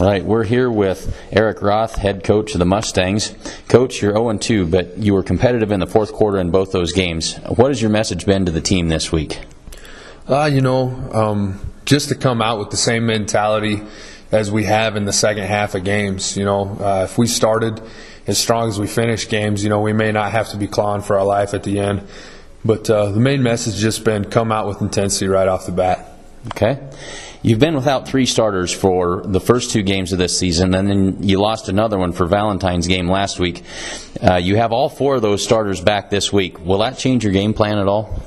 Right, we're here with Eric Roth, head coach of the Mustangs. Coach, you're 0-2, but you were competitive in the fourth quarter in both those games. What has your message been to the team this week? Just to come out with the same mentality as we have in the second half of games. If we started as strong as we finished games, we may not have to be clawing for our life at the end. But the main message has just been come out with intensity right off the bat. Okay. You've been without 3 starters for the first 2 games of this season, and then you lost another one for Valentine's game last week. You have all 4 of those starters back this week. Will that change your game plan at all?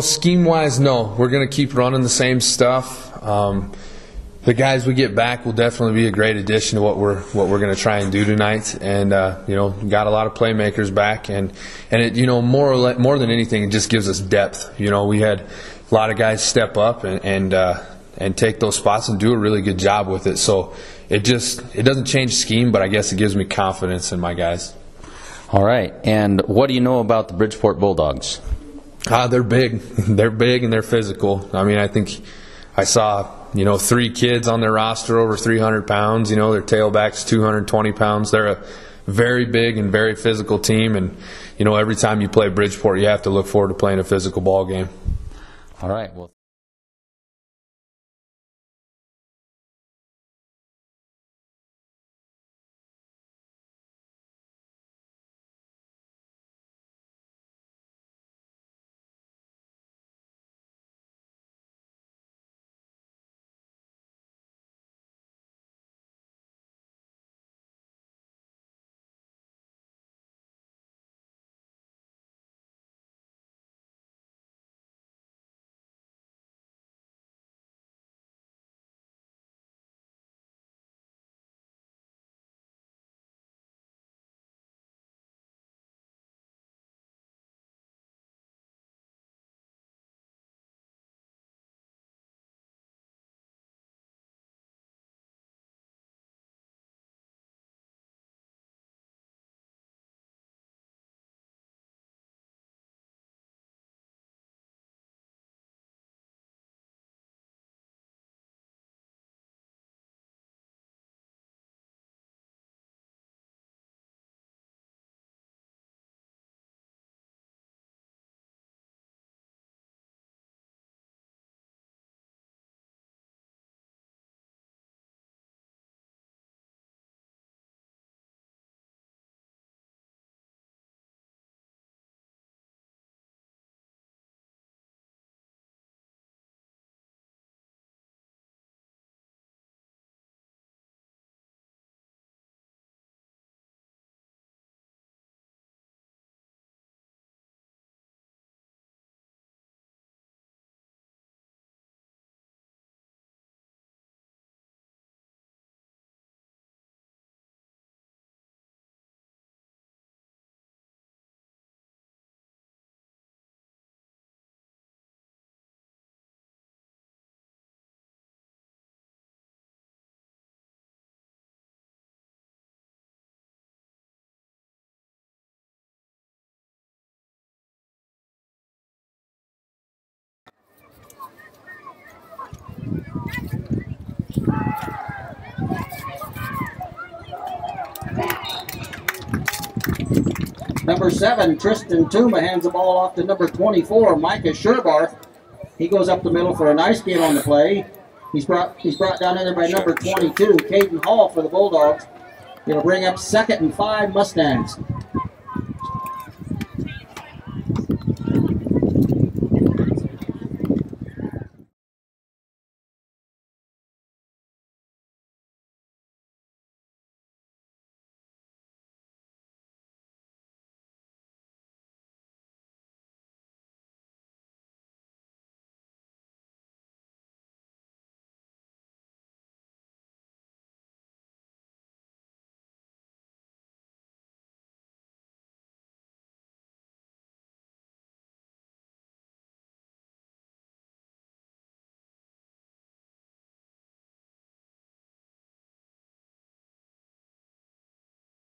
Scheme-wise, no. We're going to keep running the same stuff. The guys we get back will definitely be a great addition to what we're going to try and do tonight. And got a lot of playmakers back, and it more than anything, it just gives us depth. We had a lot of guys step up and take those spots and do a really good job with it. So it doesn't change scheme, but I guess it gives me confidence in my guys. All right. And what do you know about the Bridgeport Bulldogs? They're big. They're big and they're physical. I think I saw 3 kids on their roster over 300 pounds. Their tailback's 220 pounds. They're a very big and very physical team. And every time you play Bridgeport, you have to look forward to playing a physical ball game. All right. Well. Number 7, Tristan Tuma hands the ball off to number 24, Micah Sherbarth. He goes up the middle for a nice gain on the play. He's brought down in there by number 22, Caden Hall for the Bulldogs. It'll bring up 2nd and 5 Mustangs.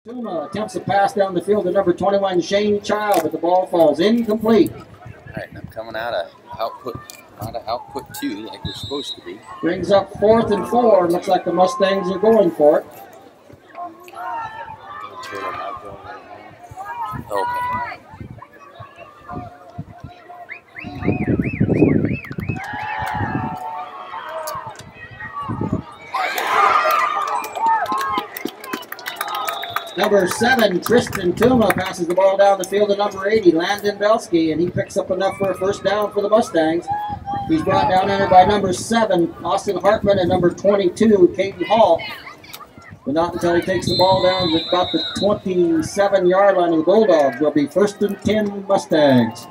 Tuma attempts to pass down the field to number 21, Shane Child, but the ball falls incomplete. All right, I'm coming out of output Try to output 2 like we're supposed to be. Brings up 4th and 4. Looks like the Mustangs are going for it. Okay. Number 7, Tristan Tuma, passes the ball down the field to number 80, Landon Belsky, and he picks up enough for a first down for the Mustangs. He's brought down there by number 7, Austin Hartman, and number 22, Caden Hall. But not until he takes the ball down to about the 27-yard line of the Bulldogs. Will be 1st and 10 Mustangs.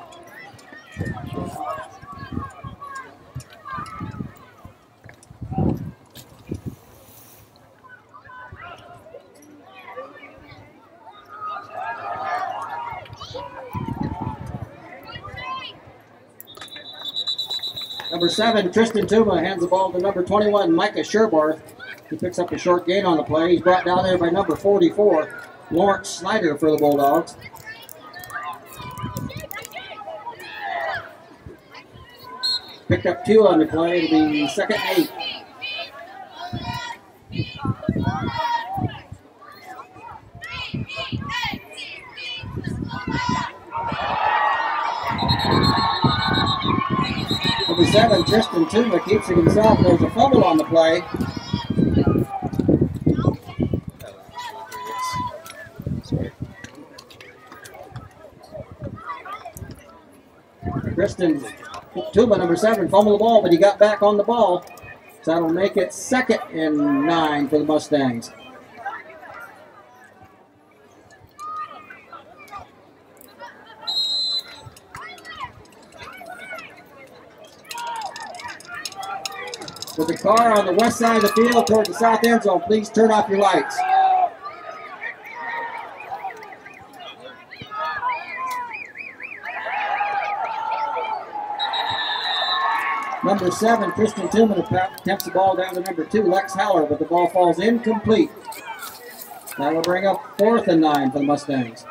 Number 7, Tristan Tuma, hands the ball to number 21, Micah Sherbarth. He picks up a short gain on the play. He's brought down there by number 44, Lawrence Snyder for the Bulldogs. Picked up 2 on the play. It'll be 2nd and 8. Number 7, Tristan Tuma keeps it himself. There's a fumble on the play. Tristan Tuma, number 7, fumbled the ball, but he got back on the ball. So that'll make it 2nd and 9 for the Mustangs. With the car on the west side of the field toward the south end zone, please turn off your lights. Number 7, Tristan Tillman attempts the ball down to number 2, Lex Haller, but the ball falls incomplete. That will bring up 4th and 9 for the Mustangs.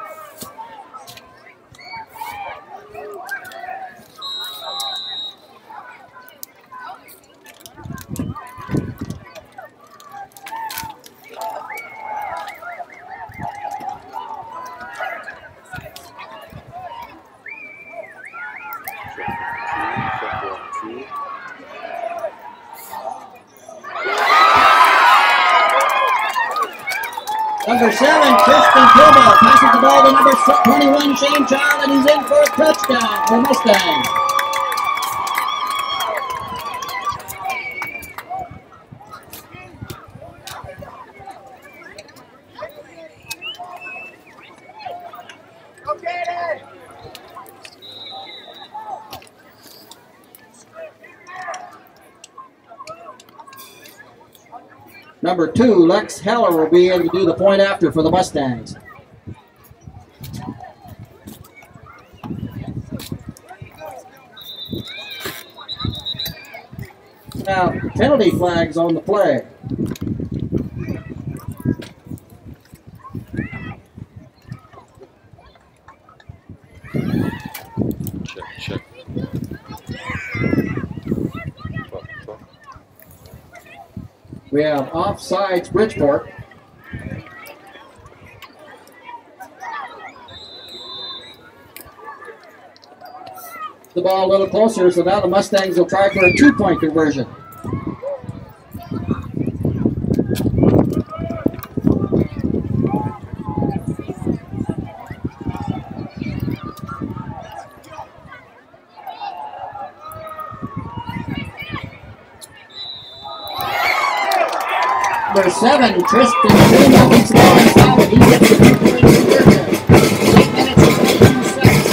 Number 7, Tristan Tillman passes the ball to number 21, Shane Child, and he's in for a touchdown for Mustangs. Number 2, Lex Heller will be able to do the point after for the Mustangs. Now, penalty flags on the play. Check. We have offsides Bridgeport. The ball a little closer, so now the Mustangs will try for a 2-point conversion. Number 7, Tristan Tillman gets the ball inside. He gets the 2-point conversion. 8 minutes and 22 seconds in the first quarter.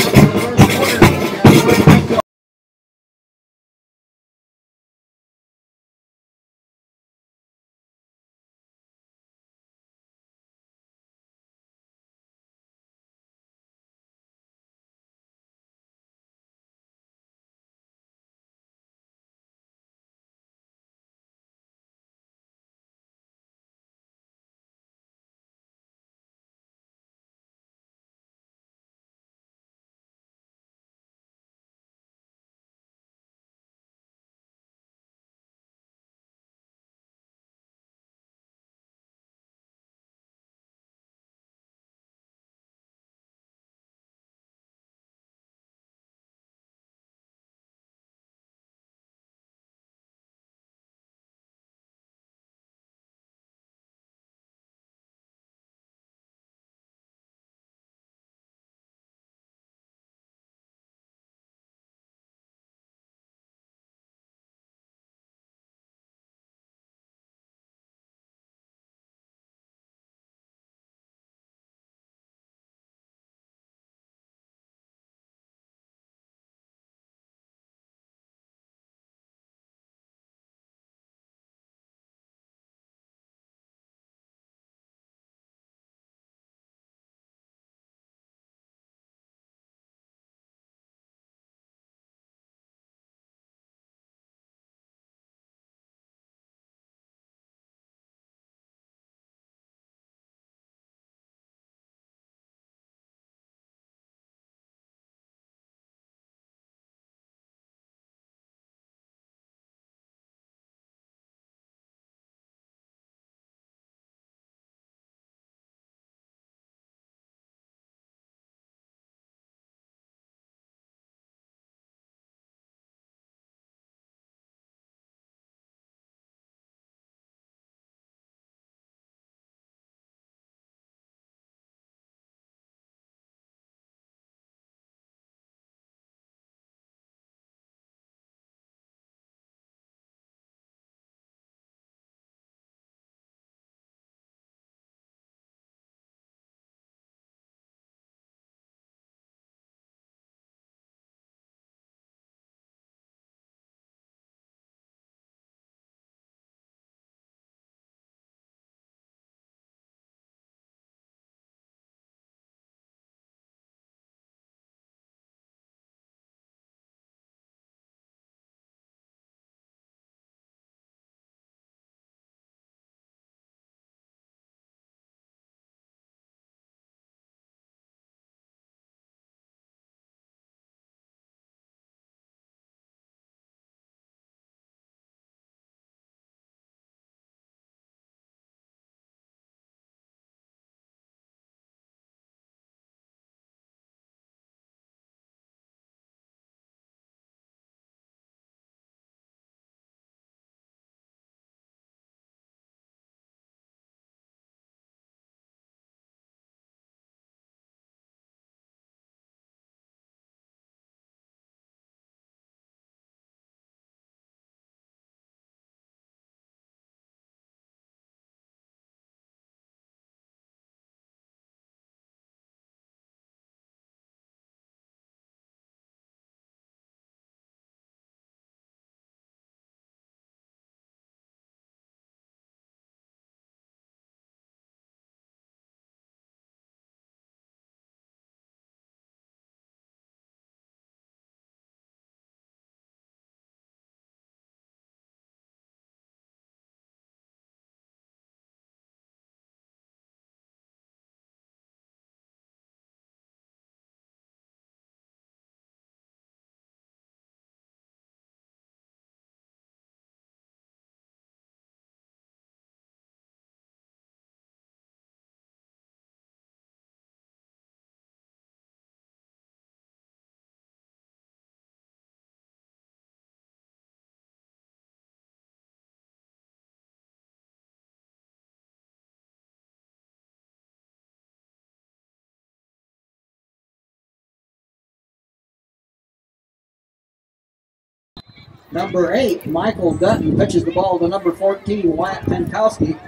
Number 8, Michael Dutton, pitches the ball to number 14, Wyatt Pankowski.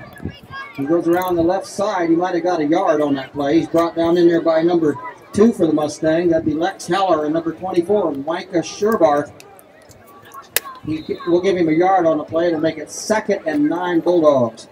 He goes around the left side. He might have got a yard on that play. He's brought down in there by number 2 for the Mustang. That'd be Lex Heller, and number 24, Micah Sherbarth. We'll give him a yard on the play to make it 2nd and 9 Bulldogs.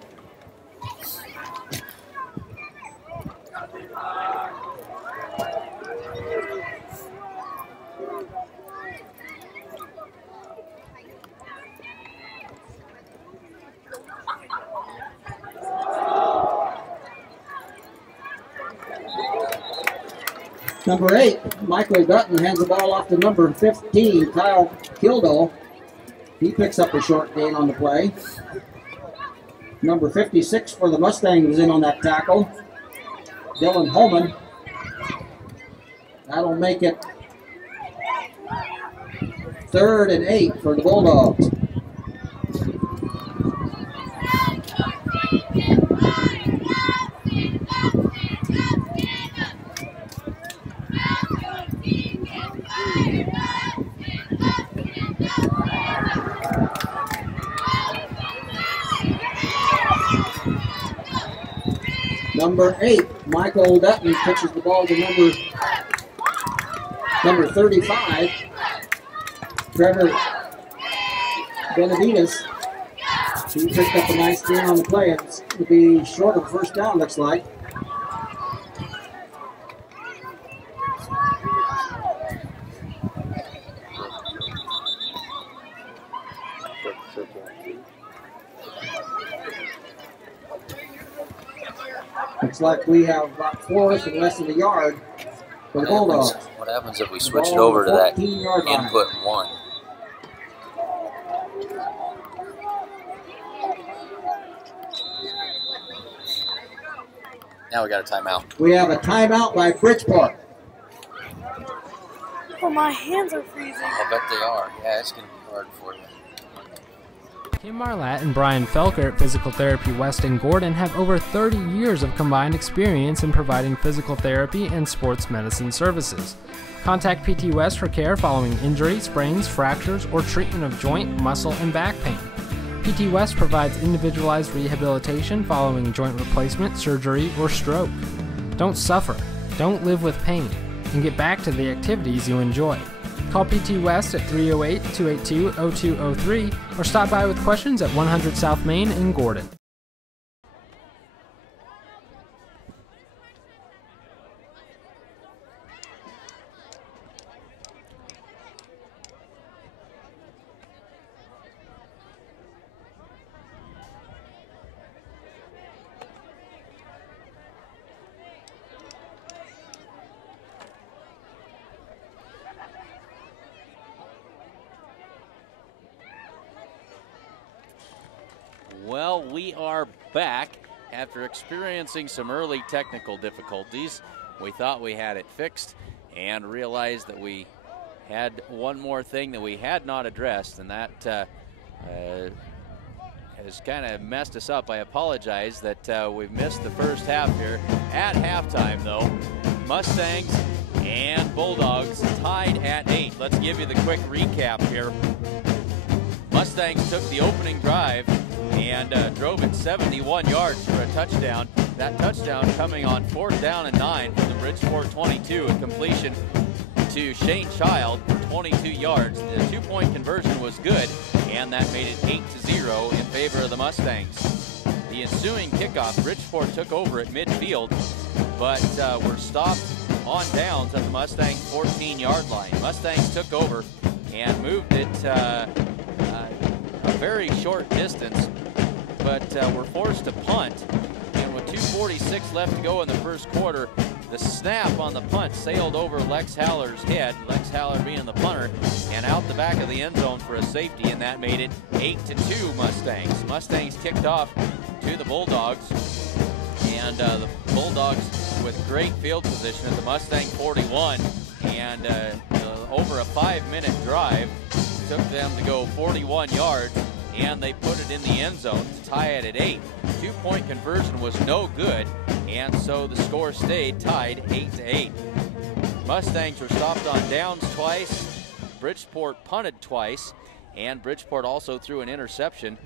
Number 8, Michael Dutton hands the ball off to number 15, Kyle Kildall. He picks up a short gain on the play. Number 56 for the Mustangs is in on that tackle. Dylan Holman. That'll make it 3rd and 8 for the Bulldogs. Number 8, Michael Dutton pitches the ball to number 35, Trevor Benavides. He picked up a nice gain on the play. It's going to be short of first down, looks like. Looks like we have about 4th and less than a yard for the Bulldogs. What happens if we switch it over to that input 1? Now we got a timeout. We have a timeout by Bridgeport. Oh, my hands are freezing. I bet they are. Yeah, it's going to be hard for you. Kim Marlatt and Brian Felker at Physical Therapy West in Gordon have over 30 years of combined experience in providing physical therapy and sports medicine services. Contact PT West for care following injury, sprains, fractures, or treatment of joint, muscle, and back pain. PT West provides individualized rehabilitation following joint replacement, surgery, or stroke. Don't suffer, don't live with pain, and get back to the activities you enjoy. Call PT West at 308-282-0203 or stop by with questions at 100 South Main in Gordon. Well, we are back after experiencing some early technical difficulties. We thought we had it fixed and realized that we had one more thing that we had not addressed, and that has kind of messed us up. I apologize that we've missed the first half here. At halftime, though, Mustangs and Bulldogs tied at 8. Let's give you the quick recap here. Mustangs took the opening drive and drove it 71 yards for a touchdown. That touchdown coming on 4th down and 9 from the Bridgeport 22, a completion to Shane Child for 22 yards. The 2-point conversion was good, and that made it 8-0 in favor of the Mustangs. The ensuing kickoff, Bridgeport took over at midfield, but were stopped on downs at the Mustangs 14-yard line. Mustangs took over and moved it a very short distance, but were forced to punt. And with 2:46 left to go in the first quarter, the snap on the punt sailed over Lex Haller's head, Lex Haller being the punter, and out the back of the end zone for a safety, and that made it 8-2 Mustangs. Mustangs kicked off to the Bulldogs, and the Bulldogs with great field position at the Mustang 41, and over a 5-minute drive took them to go 41 yards, and they put it in the end zone to tie it at 8. 2-point conversion was no good, and so the score stayed tied 8-8. Mustangs were stopped on downs twice. Bridgeport punted twice, and Bridgeport also threw an interception.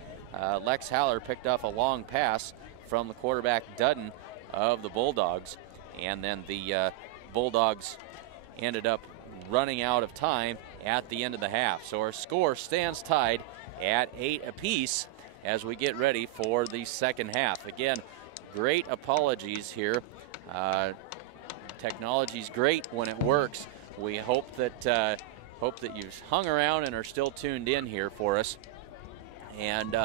Lex Haller picked off a long pass from the quarterback Dudden of the Bulldogs, and then the Bulldogs ended up running out of time at the end of the half. So our score stands tied at 8 apiece as we get ready for the second half. Again, great apologies here. Technology's great when it works. We hope that you've hung around and are still tuned in here for us. And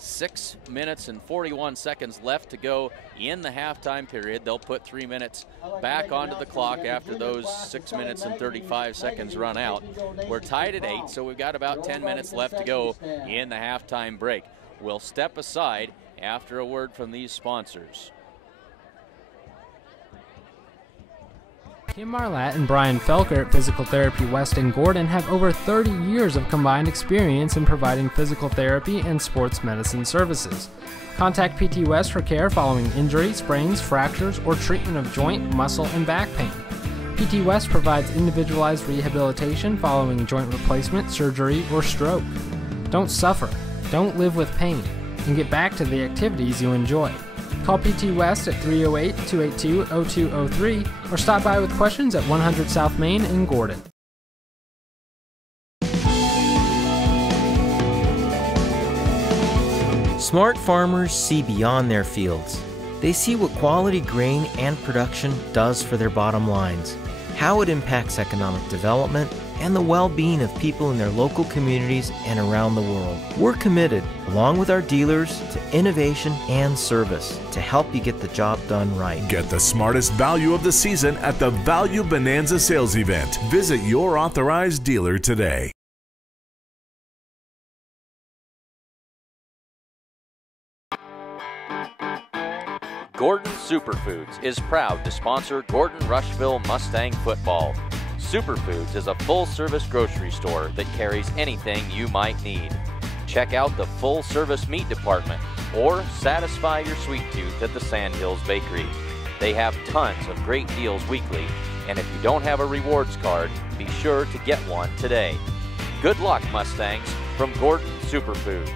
6 minutes and 41 seconds left to go in the halftime period. They'll put 3 minutes back onto the clock after those 6 minutes and 35 seconds run out. We're tied at 8, so we've got about 10 minutes left to go in the halftime break. We'll step aside after a word from these sponsors. Kim Marlatt and Brian Felker at Physical Therapy West in Gordon have over 30 years of combined experience in providing physical therapy and sports medicine services. Contact PT West for care following injury, sprains, fractures, or treatment of joint, muscle, and back pain. PT West provides individualized rehabilitation following joint replacement, surgery, or stroke. Don't suffer, don't live with pain, and get back to the activities you enjoy. Call PT West at 308-282-0203 or stop by with questions at 100 South Main in Gordon. Smart farmers see beyond their fields. They see what quality grain and production does for their bottom lines, how it impacts economic development, and the well-being of people in their local communities and around the world. We're committed, along with our dealers, to innovation and service to help you get the job done right. Get the smartest value of the season at the Value Bonanza sales event. Visit your authorized dealer today. Gordon Superfoods is proud to sponsor Gordon-Rushville Mustang football. Superfoods is a full-service grocery store that carries anything you might need. Check out the full-service meat department or satisfy your sweet tooth at the Sandhills Bakery. They have tons of great deals weekly, and if you don't have a rewards card, be sure to get one today. Good luck, Mustangs, from Gordon Superfoods.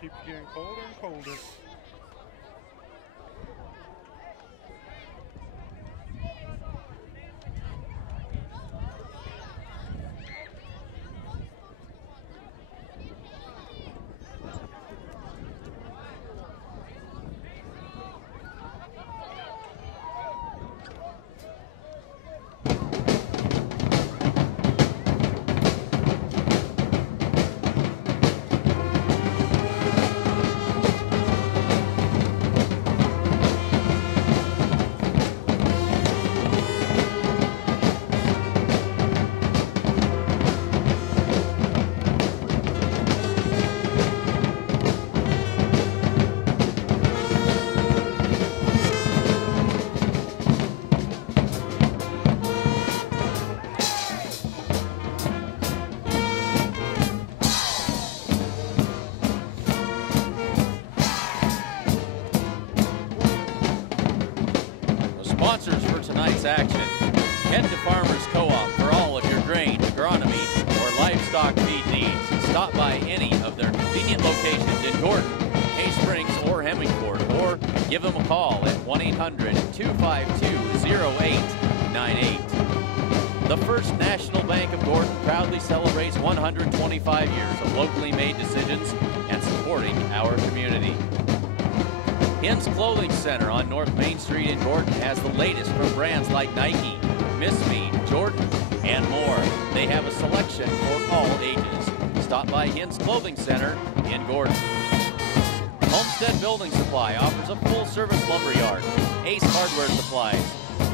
Keeps getting colder and colder. Sponsors for tonight's action. Head to Farmers Co-op for all of your grain, agronomy, or livestock feed needs. Stop by any of their convenient locations in Gordon, Hay Springs, or Hemingford, or give them a call at 1-800-252-0898. The First National Bank of Gordon proudly celebrates 125 years of locally made decisions and supporting our community. Hins Clothing Center on North Main Street in Gordon has the latest from brands like Nike, Miss Me, Jordan, and more. They have a selection for all ages. Stop by Hins Clothing Center in Gordon. Homestead Building Supply offers a full-service lumberyard, Ace Hardware Supplies,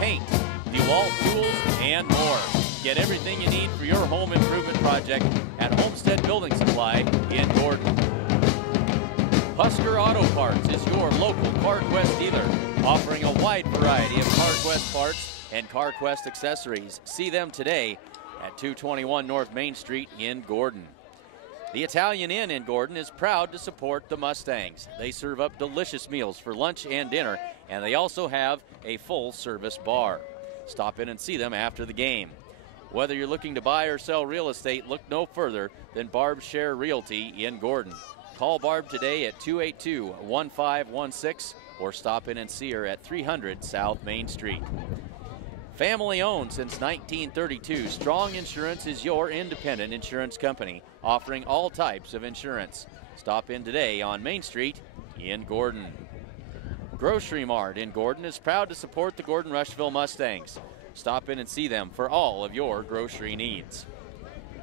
paint, DeWalt tools, and more. Get everything you need for your home improvement project at Homestead Building Supply in Gordon. Husker Auto Parts is your local CarQuest dealer, offering a wide variety of CarQuest parts and CarQuest accessories. See them today at 221 North Main Street in Gordon. The Italian Inn in Gordon is proud to support the Mustangs. They serve up delicious meals for lunch and dinner, and they also have a full-service bar. Stop in and see them after the game. Whether you're looking to buy or sell real estate, look no further than Barb Share Realty in Gordon. Call Barb today at 282-1516 or stop in and see her at 300 South Main Street. Family owned since 1932, Strong Insurance is your independent insurance company, offering all types of insurance. Stop in today on Main Street in Gordon. Grocery Mart in Gordon is proud to support the Gordon-Rushville Mustangs. Stop in and see them for all of your grocery needs.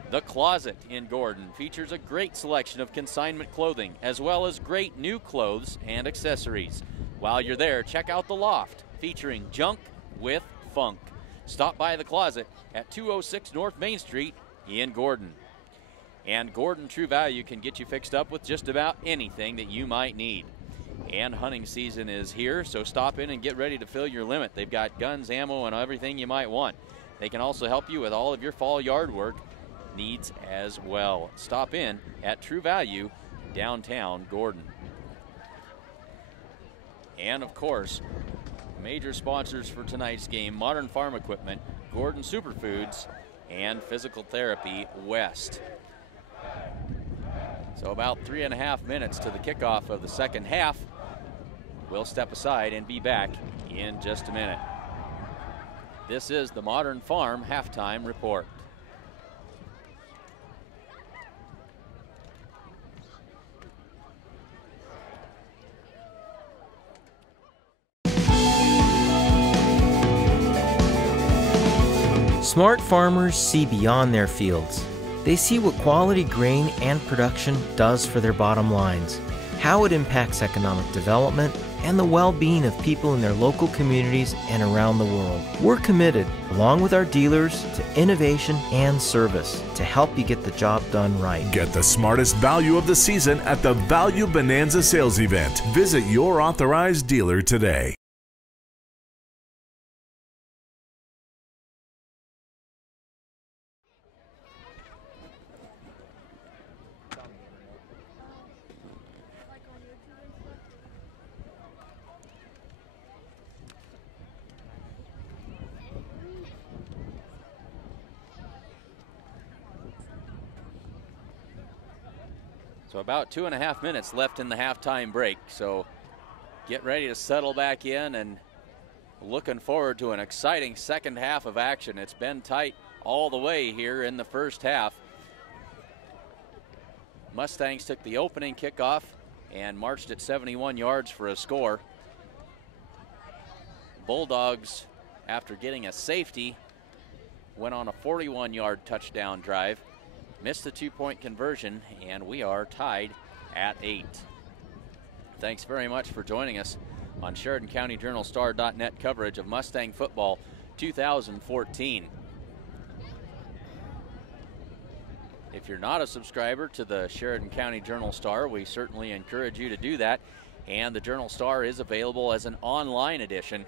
The Closet in Gordon features a great selection of consignment clothing, as well as great new clothes and accessories. While you're there, check out The Loft, featuring junk with funk. Stop by The Closet at 206 North Main Street in Gordon. And Gordon True Value can get you fixed up with just about anything that you might need. And hunting season is here, so stop in and get ready to fill your limit. They've got guns, ammo, and everything you might want. They can also help you with all of your fall yard work needs as well. Stop in at True Value, downtown Gordon. And of course, major sponsors for tonight's game: Modern Farm Equipment, Gordon Superfoods, and Physical Therapy West. So about 3.5 minutes to the kickoff of the second half. We'll step aside and be back in just a minute. This is the Modern Farm Halftime Report. Smart farmers see beyond their fields. They see what quality grain and production does for their bottom lines, how it impacts economic development, and the well-being of people in their local communities and around the world. We're committed, along with our dealers, to innovation and service to help you get the job done right. Get the smartest value of the season at the Value Bonanza sales event. Visit your authorized dealer today. So about 2.5 minutes left in the halftime break. So get ready to settle back in, and looking forward to an exciting second half of action. It's been tight all the way here in the first half. Mustangs took the opening kickoff and marched at 71 yards for a score. Bulldogs, after getting a safety, went on a 41-yard touchdown drive. Missed the two-point conversion, and we are tied at 8. Thanks very much for joining us on Sheridan County Journal-Star.net coverage of Mustang football 2014. If you're not a subscriber to the Sheridan County Journal-Star, we certainly encourage you to do that. And the Journal-Star is available as an online edition,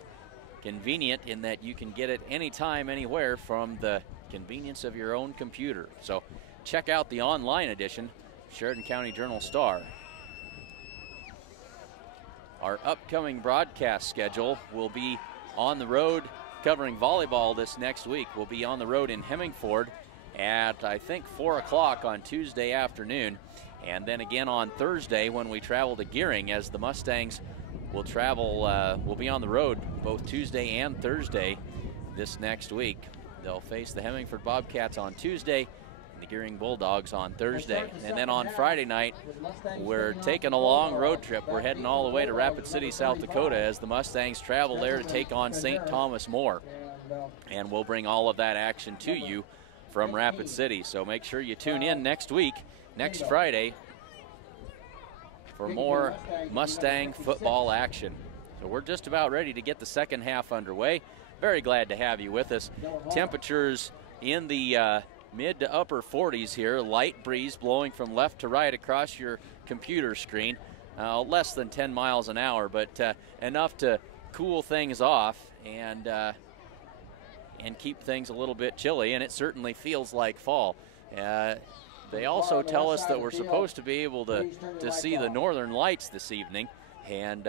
convenient in that you can get it anytime, anywhere from the convenience of your own computer. So check out the online edition, Sheridan County Journal-Star. Our upcoming broadcast schedule will be on the road covering volleyball this next week. We'll be on the road in Hemingford at, I think, 4 o'clock on Tuesday afternoon. And then again on Thursday when we travel to Gearing, as the Mustangs will travel, will be on the road both Tuesday and Thursday this next week. They'll face the Hemingford Bobcats on Tuesday, the Gearing Bulldogs on Thursday. And then on Friday night, we're taking a long road trip. We're heading all the way to Rapid City, South Dakota, as the Mustangs travel there to take on St. Thomas More. And we'll bring all of that action to you from Rapid City. So make sure you tune in next week, next Friday, for more Mustang football action. So we're just about ready to get the second half underway. Very glad to have you with us. Temperatures in the mid to upper 40s here. Light breeze blowing from left to right across your computer screen. Less than 10 miles an hour, but enough to cool things off and keep things a little bit chilly, and it certainly feels like fall. They also tell us that we're supposed to be able to see the northern lights this evening, and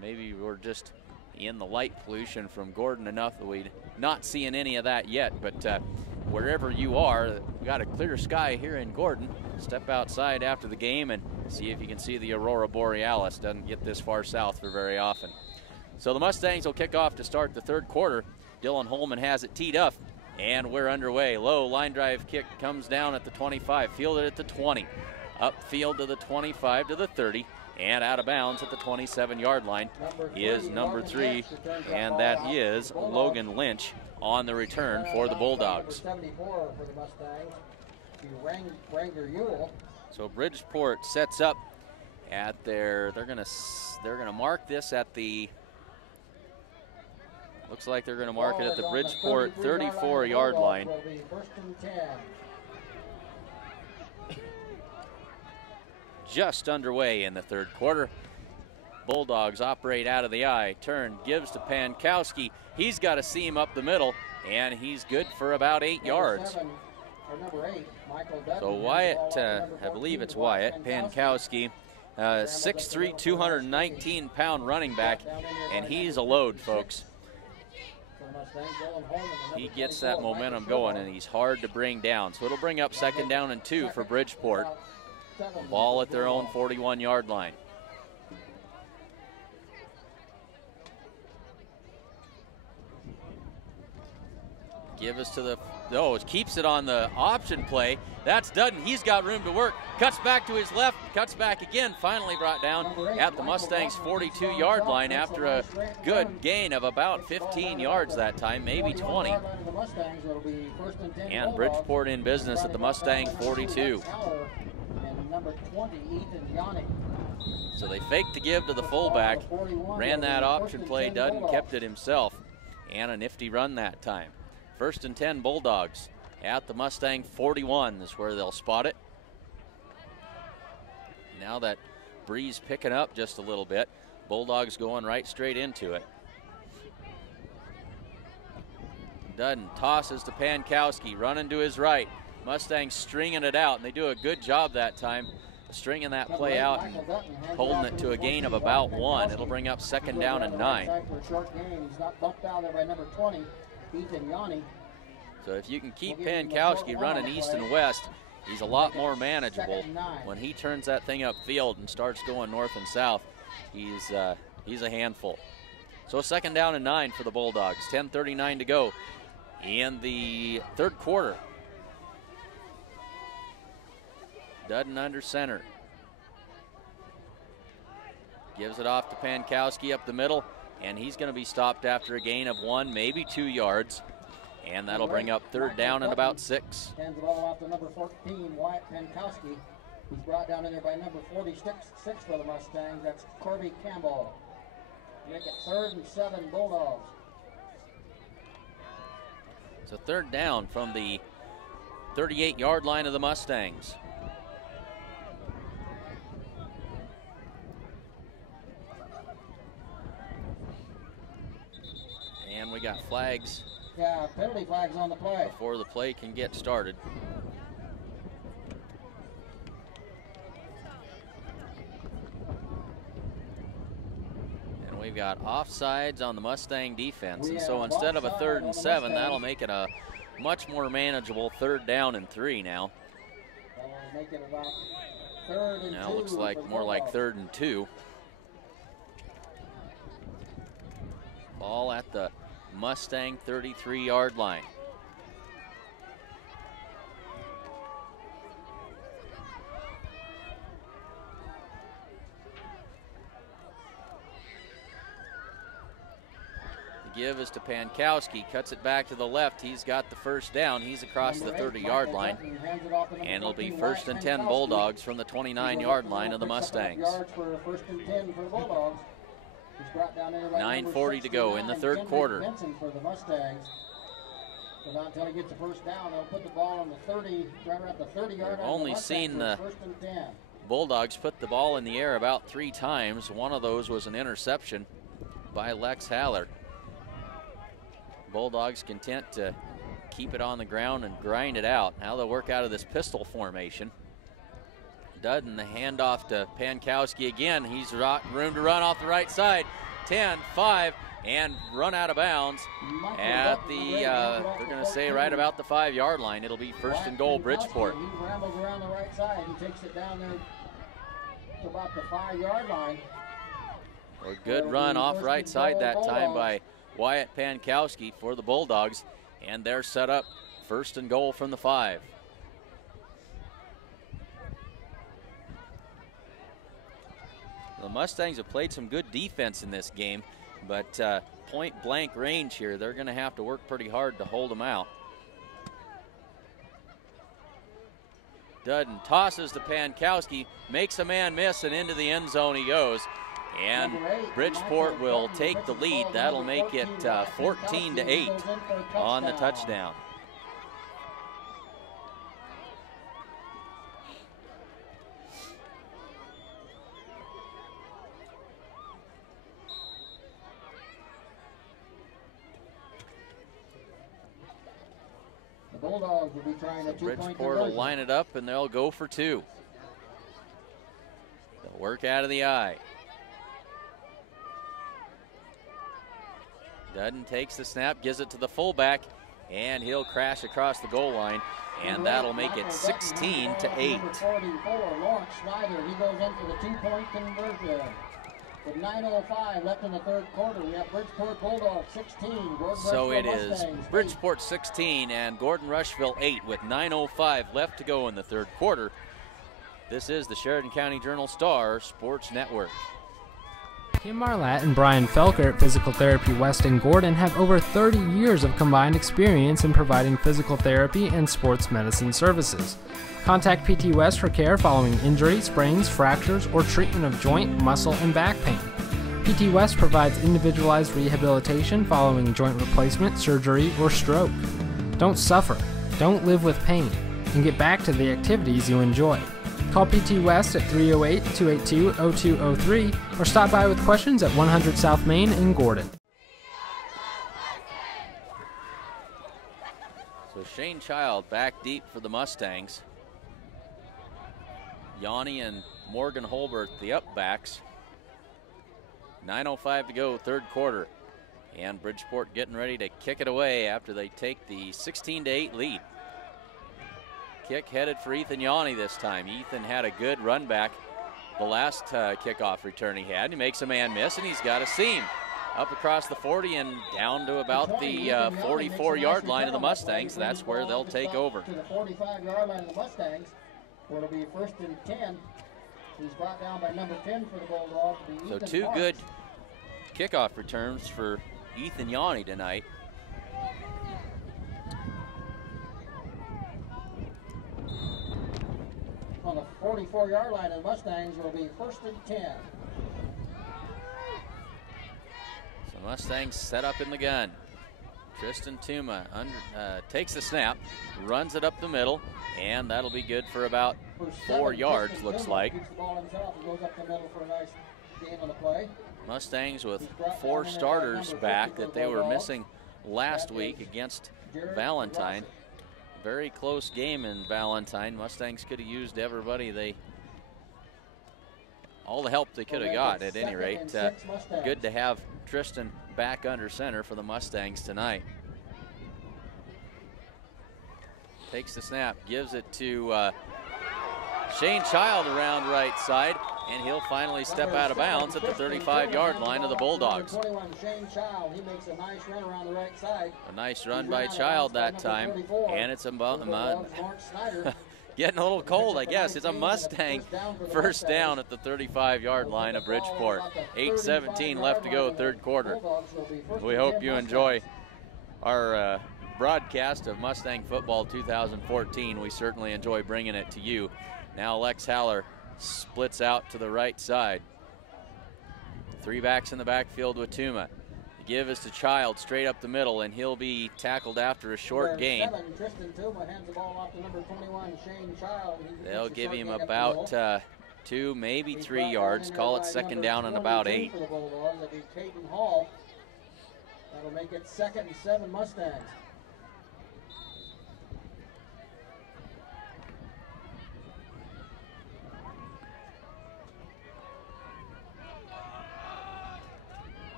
maybe we're just in the light pollution from Gordon enough that we're not seeing any of that yet. But wherever you are, we got a clear sky here in Gordon. Step outside after the game and see if you can see the Aurora Borealis. Doesn't get this far south for very often. So the Mustangs will kick off to start the third quarter. Dylan Holman has it teed up, and we're underway. Low line drive kick comes down at the 25, fielded at the 20, upfield to the 25 to the 30, and out of bounds at the 27-yard line is number 3, and that is Logan Lynch on the return for the Bulldogs. So Bridgeport sets up at their, they're gonna mark this at the, looks like they're going to mark it at the Bridgeport 34-yard line. Just underway in the third quarter. Bulldogs operate out of the eye. Turn gives to Pankowski. He's got a seam up the middle, and he's good for about 8 yards. So Wyatt, I believe it's Wyatt Pankowski, 6'3", 219-pound running back, and he's a load, folks. He gets that momentum going, and he's hard to bring down. So it'll bring up 2nd down and 2 for Bridgeport. Ball at their own 41-yard line. Give us to the, oh, it keeps it on the option play. That's Dudden. He's got room to work. Cuts back to his left, cuts back again. Finally brought down at the Mustangs' 42-yard line after a good gain of about 15 yards that time, maybe 20. And Bridgeport in business at the Mustang 42. So they faked the give to the fullback, ran that option play. Dudden kept it himself, and a nifty run that time. 1st and 10 Bulldogs at the Mustang 41 is where they'll spot it. Now that breeze picking up just a little bit, Bulldogs going right straight into it. Dudden tosses to Pankowski, running to his right. Mustangs stringing it out, and they do a good job that time stringing that play out and holding it to a gain of about 1. It'll bring up 2nd down and 9. So if you can keep Pankowski running east and west, he's a lot more manageable. When he turns that thing upfield and starts going north and south, he's a handful. So 2nd down and 9 for the Bulldogs. 10:39 to go in the third quarter. Dudden under center. Gives it off to Pankowski up the middle, and he's going to be stopped after a gain of 1, maybe 2 yards. And that'll bring up 3rd down and about 6. Hands the ball off to number 14, Wyatt Pankowski. He's brought down in there by number 46 for the Mustangs. That's Corby Campbell. Make it 3rd and 7 Bulldogs. So 3rd down from the 38-yard line of the Mustangs. And we got flags. Yeah, penalty flags on the play. Before the play can get started. And we've got offsides on the Mustang defense. And so instead of a 3rd and 7, that'll make it a much more manageable 3rd down and 3 now. Make it about 3rd and now 2 it looks like more like 3rd and 2. Ball at the Mustang 33-yard line. The give is to Pankowski, cuts it back to the left. He's got the 1st down. He's across the 30-yard line. And it'll be 1st and 10 Bulldogs from the 29-yard line of the Mustangs. 9:40 to go in the third quarter. So not until he gets the first down, they'll put the ball on the 30, right around the 30-yard line. We've only seen the first and 10. Bulldogs put the ball in the air about 3 times. One of those was an interception by Lex Haller. Bulldogs content to keep it on the ground and grind it out. Now they'll work out of this pistol formation. Dudden, the handoff to Pankowski again. He's room to run off the right side. 10, 5, and run out of bounds at the, they're going to say right about the 5-yard line. It'll be first and goal, Bridgeport. He rambles around the right side. He takes it down there to about the 5-yard line. A good run off right side that time by Wyatt Pankowski for the Bulldogs, and they're set up first and goal from the 5. The Mustangs have played some good defense in this game, but point blank range here, they're going to have to work pretty hard to hold them out. Dudden tosses to Pankowski, makes a man miss, and into the end zone he goes. And Bridgeport will take the lead. That'll make it 14-8 on the touchdown. The Bulldogs will be trying a two-point Bridgeport will line it up, and they'll go for 2. They'll work out of the eye. Dudden takes the snap, gives it to the fullback, and he'll crash across the goal line, and that'll make it 16-8. 44, Lawrence Snyder, he goes in for the 2-point conversion. With 9:05 left in the third quarter, we have Bridgeport Bulldogs 16. So it is Bridgeport 16 and Gordon-Rushville 8 with 9:05 left to go in the third quarter. This is the Sheridan County Journal-Star Sports Network. Kim Marlatt and Brian Felker at Physical Therapy West in Gordon have over 30 years of combined experience in providing physical therapy and sports medicine services. Contact PT West for care following injury, sprains, fractures, or treatment of joint, muscle, and back pain. PT West provides individualized rehabilitation following joint replacement, surgery, or stroke. Don't suffer, don't live with pain, and get back to the activities you enjoy. Call PT West at 308-282-0203 or stop by with questions at 100 South Main in Gordon. So Shane Child back deep for the Mustangs. Yanni and Morgan Holbert, the upbacks. 9:05 to go, third quarter. And Bridgeport getting ready to kick it away after they take the 16-8 lead. Kick headed for Ethan Yanni this time. Ethan had a good run back the last kickoff return he had. He makes a man miss, and he's got a seam up across the 40 and down to about the 44-yard line of the Mustangs. That's where they'll take over. To the 45-yard line of the Mustangs, where it'll be first and 10. He's brought down by number 10 for the Bulldogs. So 2 good kickoff returns for Ethan Yanni tonight. On the 44-yard line of the Mustangs, will be first and 10. So Mustangs set up in the gun. Tristan Tuma takes the snap, runs it up the middle, and that'll be good for about 4 yards, looks like. Gets the ball himself and goes up the middle for a nice gain on the play. Mustangs with 4 starters back that they were missing last week against Valentine. Very close game in Valentine. Mustangs could have used everybody all the help they could have got at any rate. Good to have Tristan back under center for the Mustangs tonight. Takes the snap, gives it to Shane Child around right side, and he'll finally step out of bounds at the 35-yard line of the Bulldogs. 21, Shane Child, he makes a nice run around the right side. A nice run by Child that time, and it's getting a little cold, I guess. It's a Mustang first down at the 35-yard line of Bridgeport. 8:17 left to go, third quarter. We hope you enjoy our broadcast of Mustang Football 2014. We certainly enjoy bringing it to you. Now Lex Haller splits out to the right side. 3 backs in the backfield with Tuma. Give is to Child straight up the middle, and he'll be tackled after a short gain. They'll give him about 2, maybe 3 yards. Call it second down and about 8. That'll make it 2nd and 7 Mustangs.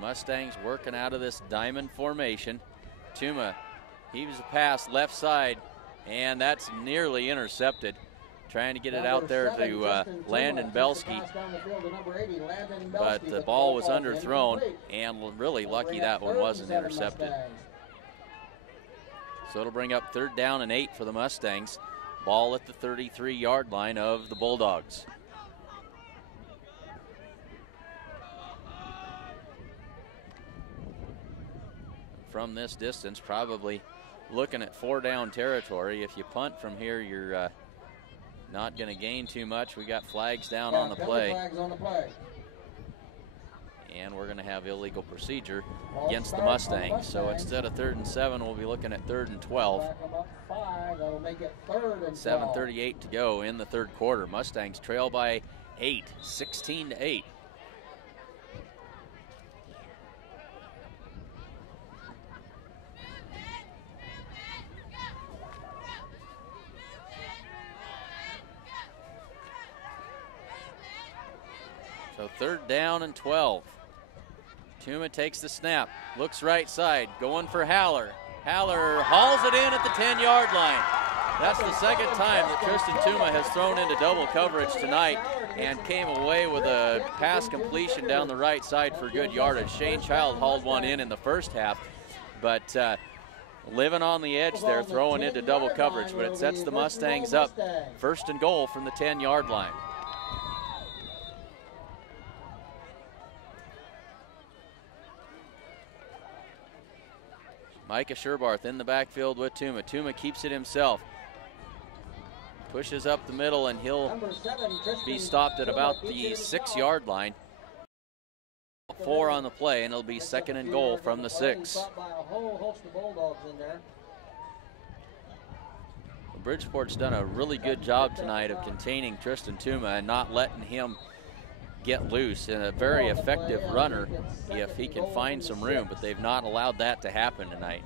Mustangs working out of this diamond formation. Tuma heaves a pass left side, and that's nearly intercepted. Trying to get it out there to Landon Belsky, but the ball was underthrown, and really lucky that one wasn't intercepted. So it'll bring up 3rd down and 8 for the Mustangs. Ball at the 33-yard line of the Bulldogs. From this distance, probably looking at 4-down territory. If you punt from here, you're not going to gain too much. We got flags down on the play. And we're going to have illegal procedure against the Mustangs. So instead of 3rd and 7, we'll be looking at 3rd and 12. 7:38 to go in the 3rd quarter. Mustangs trail by 8, 16-8. So 3rd down and 12. Tuma takes the snap, looks right side, going for Haller. Haller hauls it in at the 10-yard line. That's the 2nd time that Tristan Tuma has thrown into double coverage tonight and came away with a pass completion down the right side for good yardage. Shane Child hauled one in the first half, but living on the edge there, throwing into double coverage, but it sets the Mustangs up 1st and goal from the 10-yard line. Micah Sherbarth in the backfield with Tuma. Tuma keeps it himself. Pushes up the middle, and he'll be stopped at about the 6-yard line. 4 on the play, and it'll be 2nd and goal from the 6. Bridgeport's done a really good job tonight of containing Tristan Tuma and not letting him get loose, and a very effective runner if he can find some room, but they've not allowed that to happen tonight.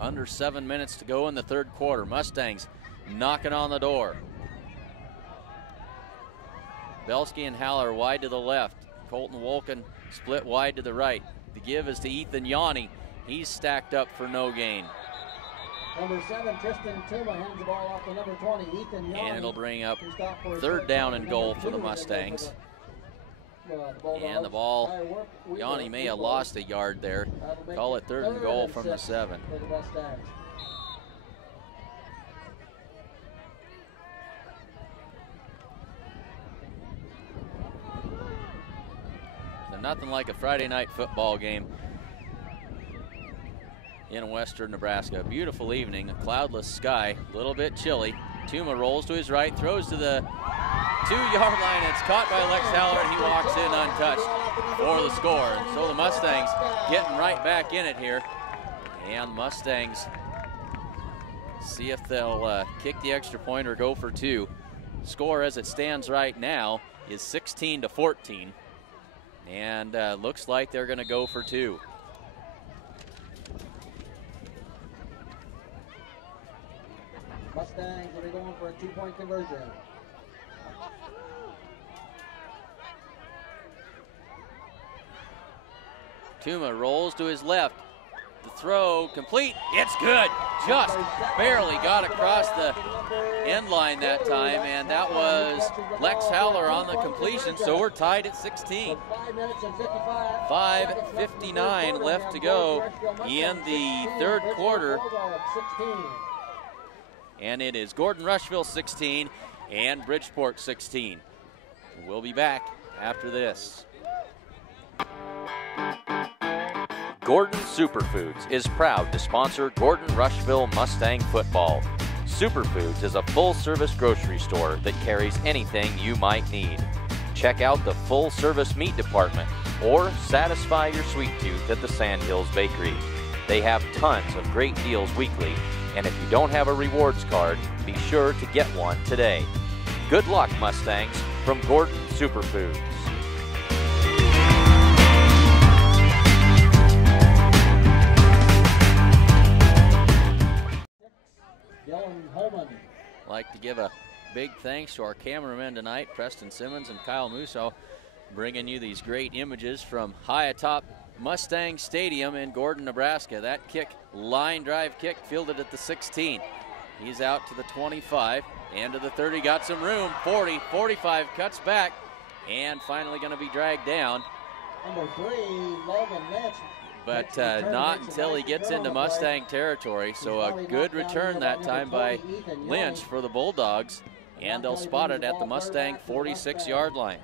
Under 7 minutes to go in the 3rd quarter. Mustangs knocking on the door. Belsky and Haller wide to the left. Colton Wolken split wide to the right. The give is to Ethan Yanni. He's stacked up for no gain. Number 7, Tristan Tuma hands the ball off to number 20, Ethan Yanni. And it'll bring up 3rd down and goal for the Mustangs. And the ball, Yanni may have lost a yard there. Call it 3rd and goal from the 7. So nothing like a Friday night football game in western Nebraska. A beautiful evening, a cloudless sky, a little bit chilly. Tuma rolls to his right, throws to the 2-yard line. It's caught by Lex Haller, and he walks in untouched for the score. And so the Mustangs getting right back in it here. And Mustangs see if they'll kick the extra point or go for 2. Score as it stands right now is 16-14. And looks like they're going to go for 2. Mustangs will be going for a 2-point conversion. Tuma rolls to his left. The throw complete. It's good. Just barely got across the end line that time, and that was Lex Haller on the completion, so we're tied at 16. 5:59 left to go in the 3rd quarter. And it is Gordon-Rushville 16 and Bridgeport 16. We'll be back after this. Gordon Superfoods is proud to sponsor Gordon-Rushville Mustang football. Superfoods is a full-service grocery store that carries anything you might need. Check out the full-service meat department, or satisfy your sweet tooth at the Sandhills Bakery. They have tons of great deals weekly, and if you don't have a rewards card, be sure to get one today. Good luck, Mustangs, from Gordon Superfoods. Like to give a big thanks to our cameramen tonight, Preston Simmons and Kyle Musso, bringing you these great images from high atop Mustang Stadium in Gordon, Nebraska. That kick, line drive kick, fielded at the 16. He's out to the 25 and to the 30, got some room. 40, 45, cuts back, and finally going to be dragged down. Number 3, Logan Lynch. But not until he gets into Mustang territory. So a good return that time by Lynch for the Bulldogs, and they'll spot it at the Mustang 46-yard line.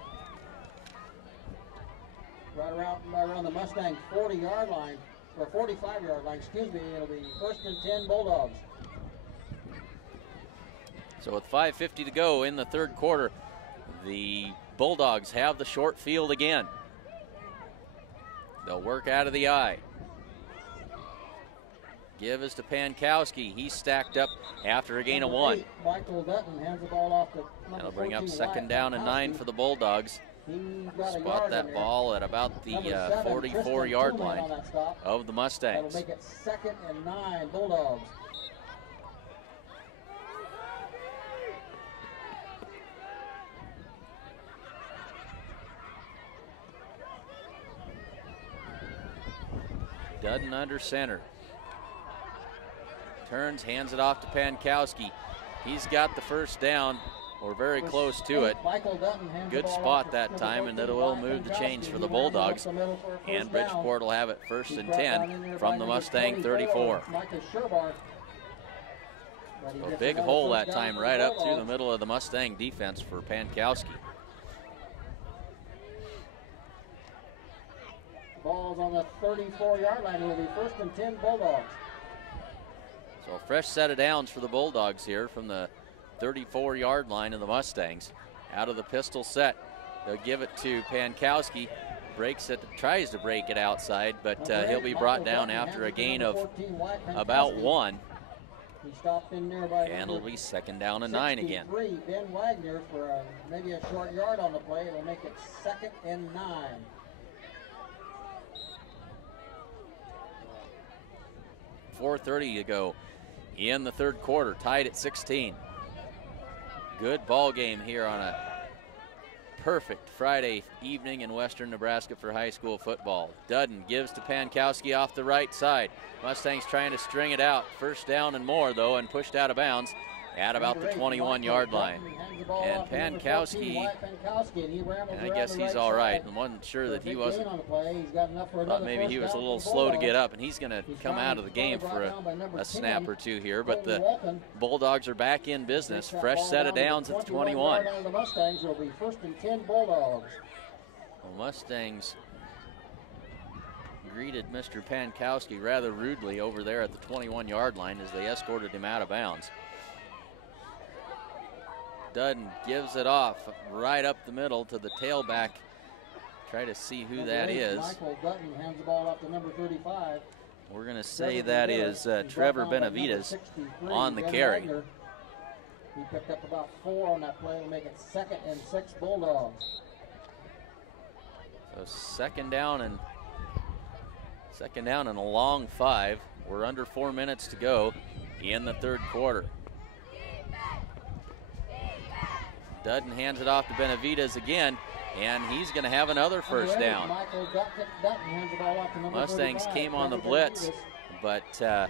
Right around the Mustang 40-yard line, or 45-yard line, excuse me. It'll be 1st and 10 Bulldogs. So with 5:50 to go in the third quarter, the Bulldogs have the short field again. They'll work out of the eye. Give is to Pankowski. He's stacked up after a gain of 1. Michael Dutton hands the ball off to That'll bring up 2nd down and 9 for the Bulldogs. Spot that ball at about the 44-yard line of the Mustangs. That'll make it 2nd and 9 Bulldogs. Dudden under center. Turns, hands it off to Pankowski. He's got the first down, or very close to it. Good spot that time, and that will move the chains for the Bulldogs. And Bridgeport will have it 1st and 10 from the Mustang 34. A big hole that time right up through the middle of the Mustang defense for Pankowski. Ball's on the 34-yard line. It will be 1st and 10 Bulldogs. So a fresh set of downs for the Bulldogs here from the 34-yard line of the Mustangs. Out of the pistol set, they'll give it to Pankowski. Breaks it, tries to break it outside, but he'll be brought down after a gain of about 1. He stopped in there by and it'll be 2nd down and 9 again. Ben Wagner for maybe a short yard on the play. It'll make it 2nd and 9. 4:30 to go in the third quarter, tied at 16. Good ball game here on a perfect Friday evening in western Nebraska for high school football. Dudden gives to Pankowski off the right side. Mustangs trying to string it out. 1st down and more, though, and pushed out of bounds at about the 21-yard line. And Pankowski, I guess he's all right. I wasn't sure that he wasn't. Thought maybe he was a little slow to get up, and he's going to come out of the game for a snap or two here. But the Bulldogs are back in business. Fresh set of downs at the 21. The Mustangs will be 1st and 10 Bulldogs. The Mustangs greeted Mr. Pankowski rather rudely over there at the 21-yard line as they escorted him out of bounds. Dudden gives it off right up the middle to the tailback. Try to see who that is. Michael Dutton hands the ball off to number 35. We're going to say that is Trevor Benavides on the carry. He picked up about 4 on that play to make it 2nd and 6 Bulldogs. So second down and a long 5. We're under 4 minutes to go in the third quarter. Dudden hands it off to Benavides again, and he's going to have another first down. Mustangs came on the blitz, but the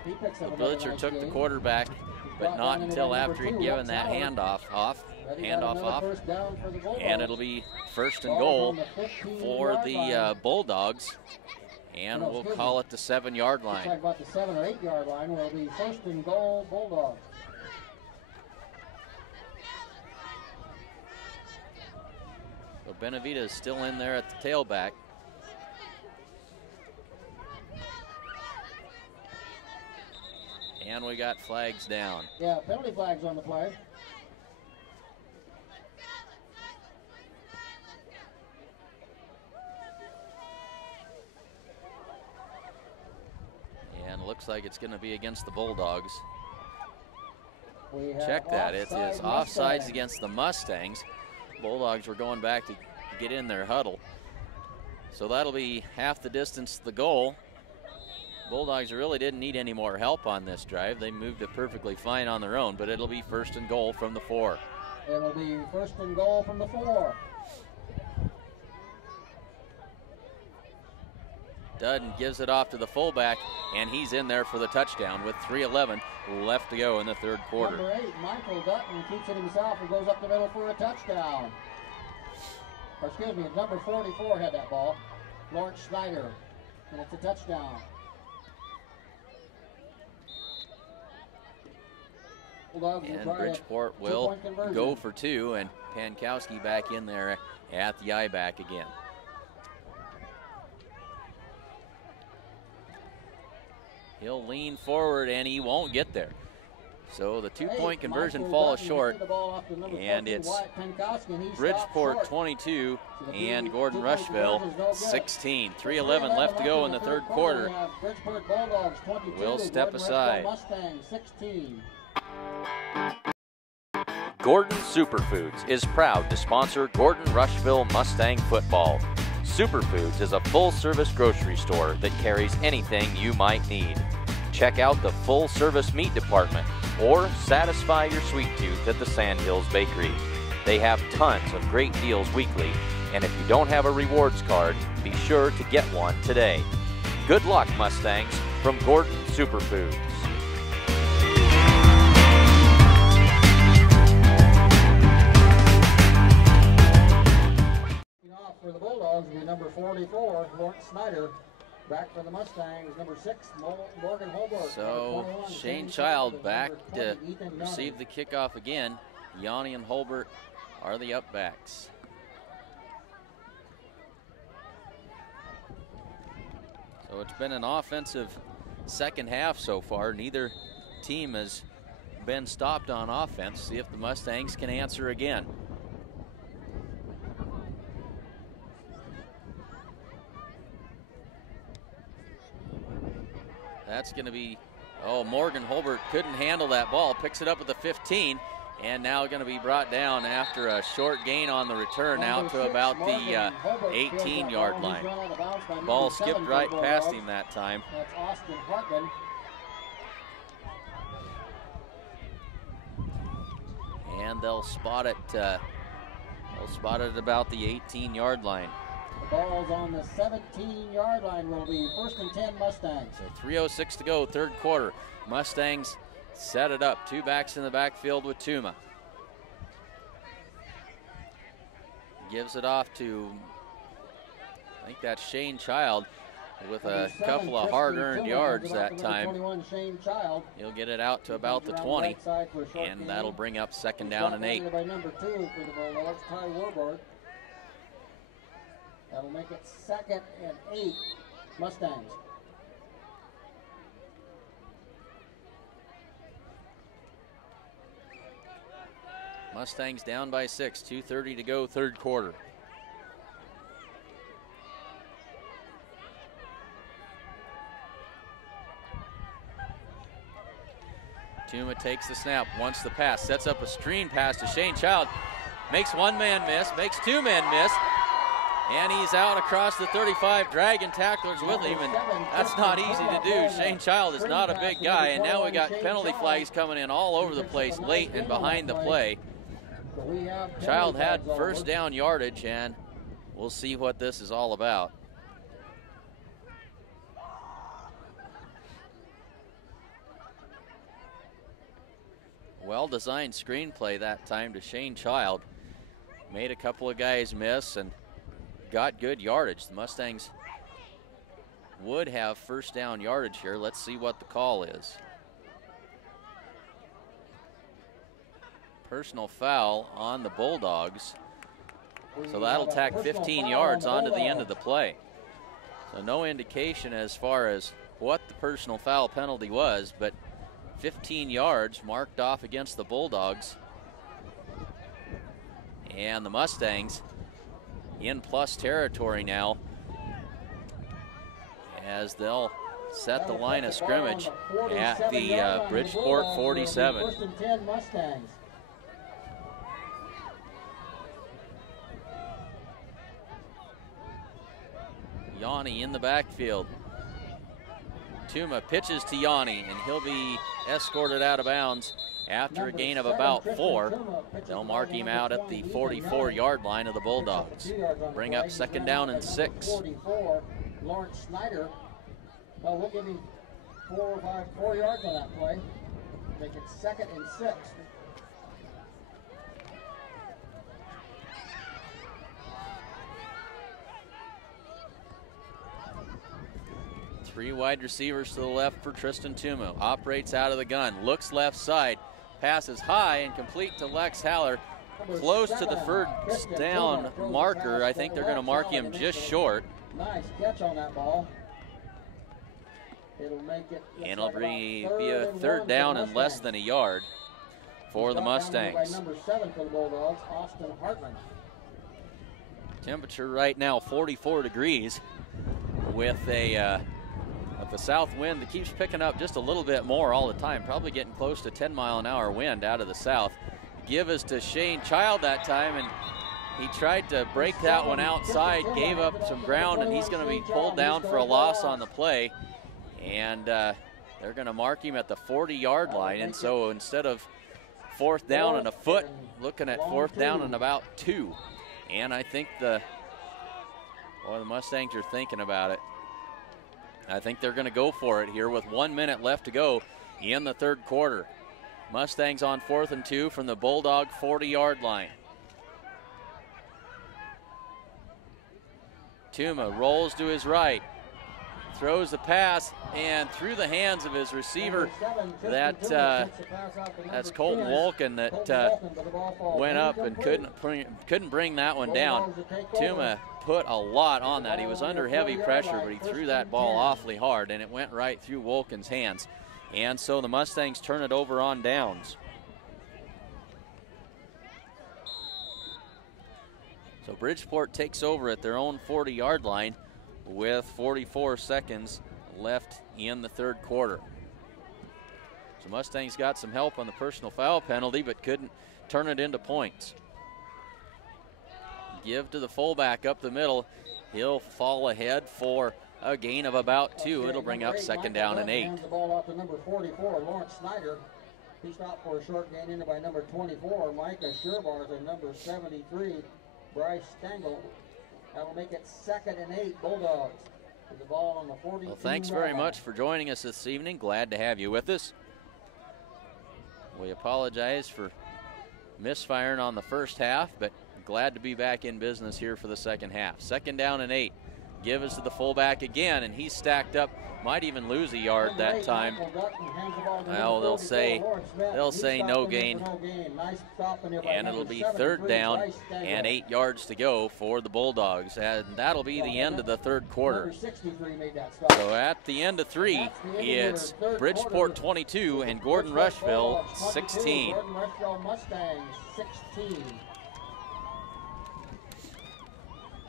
blitzer took the quarterback, but not until after he'd given that handoff off, and it'll be 1st and goal for the Bulldogs, and we'll call it the 7-yard line. Talk about the 7 or 8 yard line will be 1st and goal Bulldogs. So Benavides is still in there at the tailback. And we got flags down. Yeah, penalty flags on the play. looks like it's going to be against the Bulldogs. We have Check that. It offside is offsides Mustangs. against the Mustangs. Bulldogs were going back to get in their huddle. So that'll be half the distance to the goal. Bulldogs really didn't need any more help on this drive. They moved it perfectly fine on their own, but it'll be 1st and goal from the 4. It'll be 1st and goal from the 4. Dudden gives it off to the fullback, and he's in there for the touchdown with 3:11 left to go in the 3rd quarter. Number 8, Michael Dutton keeps it himself and goes up the middle for a touchdown. Or excuse me, number 44 had that ball, Lawrence Snyder, and it's a touchdown. Bulldogs will And try a Bridgeport will two-point conversion. go for 2, and Pankowski back in there at the I-back again. He'll lean forward, and he won't get there. So the 2-point conversion falls short, and it's Bridgeport 22 and Gordon-Rushville 16. 3:11 left to go in the 3rd quarter. We'll step aside. Gordon Superfoods is proud to sponsor Gordon-Rushville Mustang football. Superfoods is a full-service grocery store that carries anything you might need. Check out the full-service meat department or satisfy your sweet tooth at the Sandhills Bakery. They have tons of great deals weekly, and if you don't have a rewards card, be sure to get one today. Good luck, Mustangs, from Gordon Superfoods. For the Bulldogs will be number 44, Lawrence Snyder. Back for the Mustangs, number 6, Morgan Holbert. So Shane Child back to receive the kickoff again. Yanni and Holbert are the upbacks. So it's been an offensive second half so far. Neither team has been stopped on offense. See if the Mustangs can answer again. That's going to be, Morgan Holbert couldn't handle that ball. Picks it up at the 15, and now going to be brought down after a short gain on the return out to about the 18-yard line. Ball skipped right past him that time. That's Austin Hartman. And they'll spot it. They'll spot it about the 18-yard line. The ball's on the 17-yard line. Will be 1st and 10 Mustangs. So 3:06 to go, 3rd quarter. Mustangs set it up. 2 backs in the backfield with Tuma. Gives it off to, I think that's Shane Child with a couple of hard-earned yards that time. He'll get it out to about the 20, and that'll bring up 2nd down and 8. By number 2 for the Bulldogs, Ty Warburg. That'll make it 2nd and 8 Mustangs. Mustangs down by 6, 2:30 to go, 3rd quarter. Tuma takes the snap, wants the pass, sets up a screen pass to Shane Child. Makes 1 man miss, makes 2 men miss. And he's out across the 35, dragging tacklers with him, and that's not easy to do. Shane Child is not a big guy, and now we got penalty flags coming in all over the place late and behind the play. Child had 1st down yardage, and we'll see what this is all about. Well-designed screenplay that time to Shane Child. Made a couple of guys miss and got good yardage. The Mustangs would have 1st down yardage here. Let's see what the call is. Personal foul on the Bulldogs. So that'll tack 15 yards onto the end of the play. So no indication as far as what the personal foul penalty was, but 15 yards marked off against the Bulldogs. And the Mustangs in plus territory now, as they'll set the line of scrimmage at the Bridgeport 47. First and 10 Mustangs. Yanni in the backfield. Tuma pitches to Yanni, and he'll be escorted out of bounds after a gain of about 4. They'll mark him out at the 44-yard line of the Bulldogs. Bring up second down and 6. 44, Lawrence Snyder. Well, we'll give him 4 yards on that play. Make it second and 6. Three wide receivers to the left for Tristan Tuma. Operates out of the gun. Looks left side. Passes high and complete to Lex Haller. Close to the first down marker. I think they're going to mark him just short. Nice catch on that ball. It'll make it. And it'll be a third down and less than a yard for the Mustangs. Number 7 for the Bulldogs, Austin Hartman. Temperature right now 44 degrees with a the south wind that keeps picking up just a little bit more all the time, probably getting close to 10-mile-an-hour wind out of the south. Give us to Shane Child that time, and he tried to break that one outside, gave up some ground, and he's going to be pulled down for a loss on the play. And they're going to mark him at the 40-yard line, and so instead of fourth down and a foot, looking at fourth down and about 2. And I think the Mustangs are thinking about it. I think they're going to go for it here with 1 minute left to go in the third quarter. Mustangs on 4th and 2 from the Bulldog 40-yard line. Tuma rolls to his right, throws the pass, and through the hands of his receiver, that's Colton Wolken that went up and couldn't bring that one down. Tuma put a lot on that. He was under heavy pressure, but he threw that ball awfully hard, and it went right through Wolken's hands. And so the Mustangs turn it over on downs. So Bridgeport takes over at their own 40-yard line with 44 seconds left in the third quarter. So Mustangs got some help on the personal foul penalty, but couldn't turn it into points. Give to the fullback up the middle. He'll fall ahead for a gain of about 2. It'll bring up second down and 8. Hands the ball off to number 44, Lawrence Snyder. He stopped for a short gain into by number 24, Micah Sherbar, and number 73, Bryce Stengel. That'll make it second and 8, Bulldogs. With the ball on the 42. Well, thanks very much for joining us this evening. Glad to have you with us. We apologize for misfiring on the first half, but glad to be back in business here for the second half. Second down and 8. Give us to the fullback again, and he's stacked up. Might even lose a yard that time. Well, they'll say no gain. And it'll be third down and 8 yards to go for the Bulldogs. And that'll be the end of the third quarter. So at the end of 3, it's Bridgeport 22 and Gordon-Rushville 16. Gordon-Rushville Mustangs 16.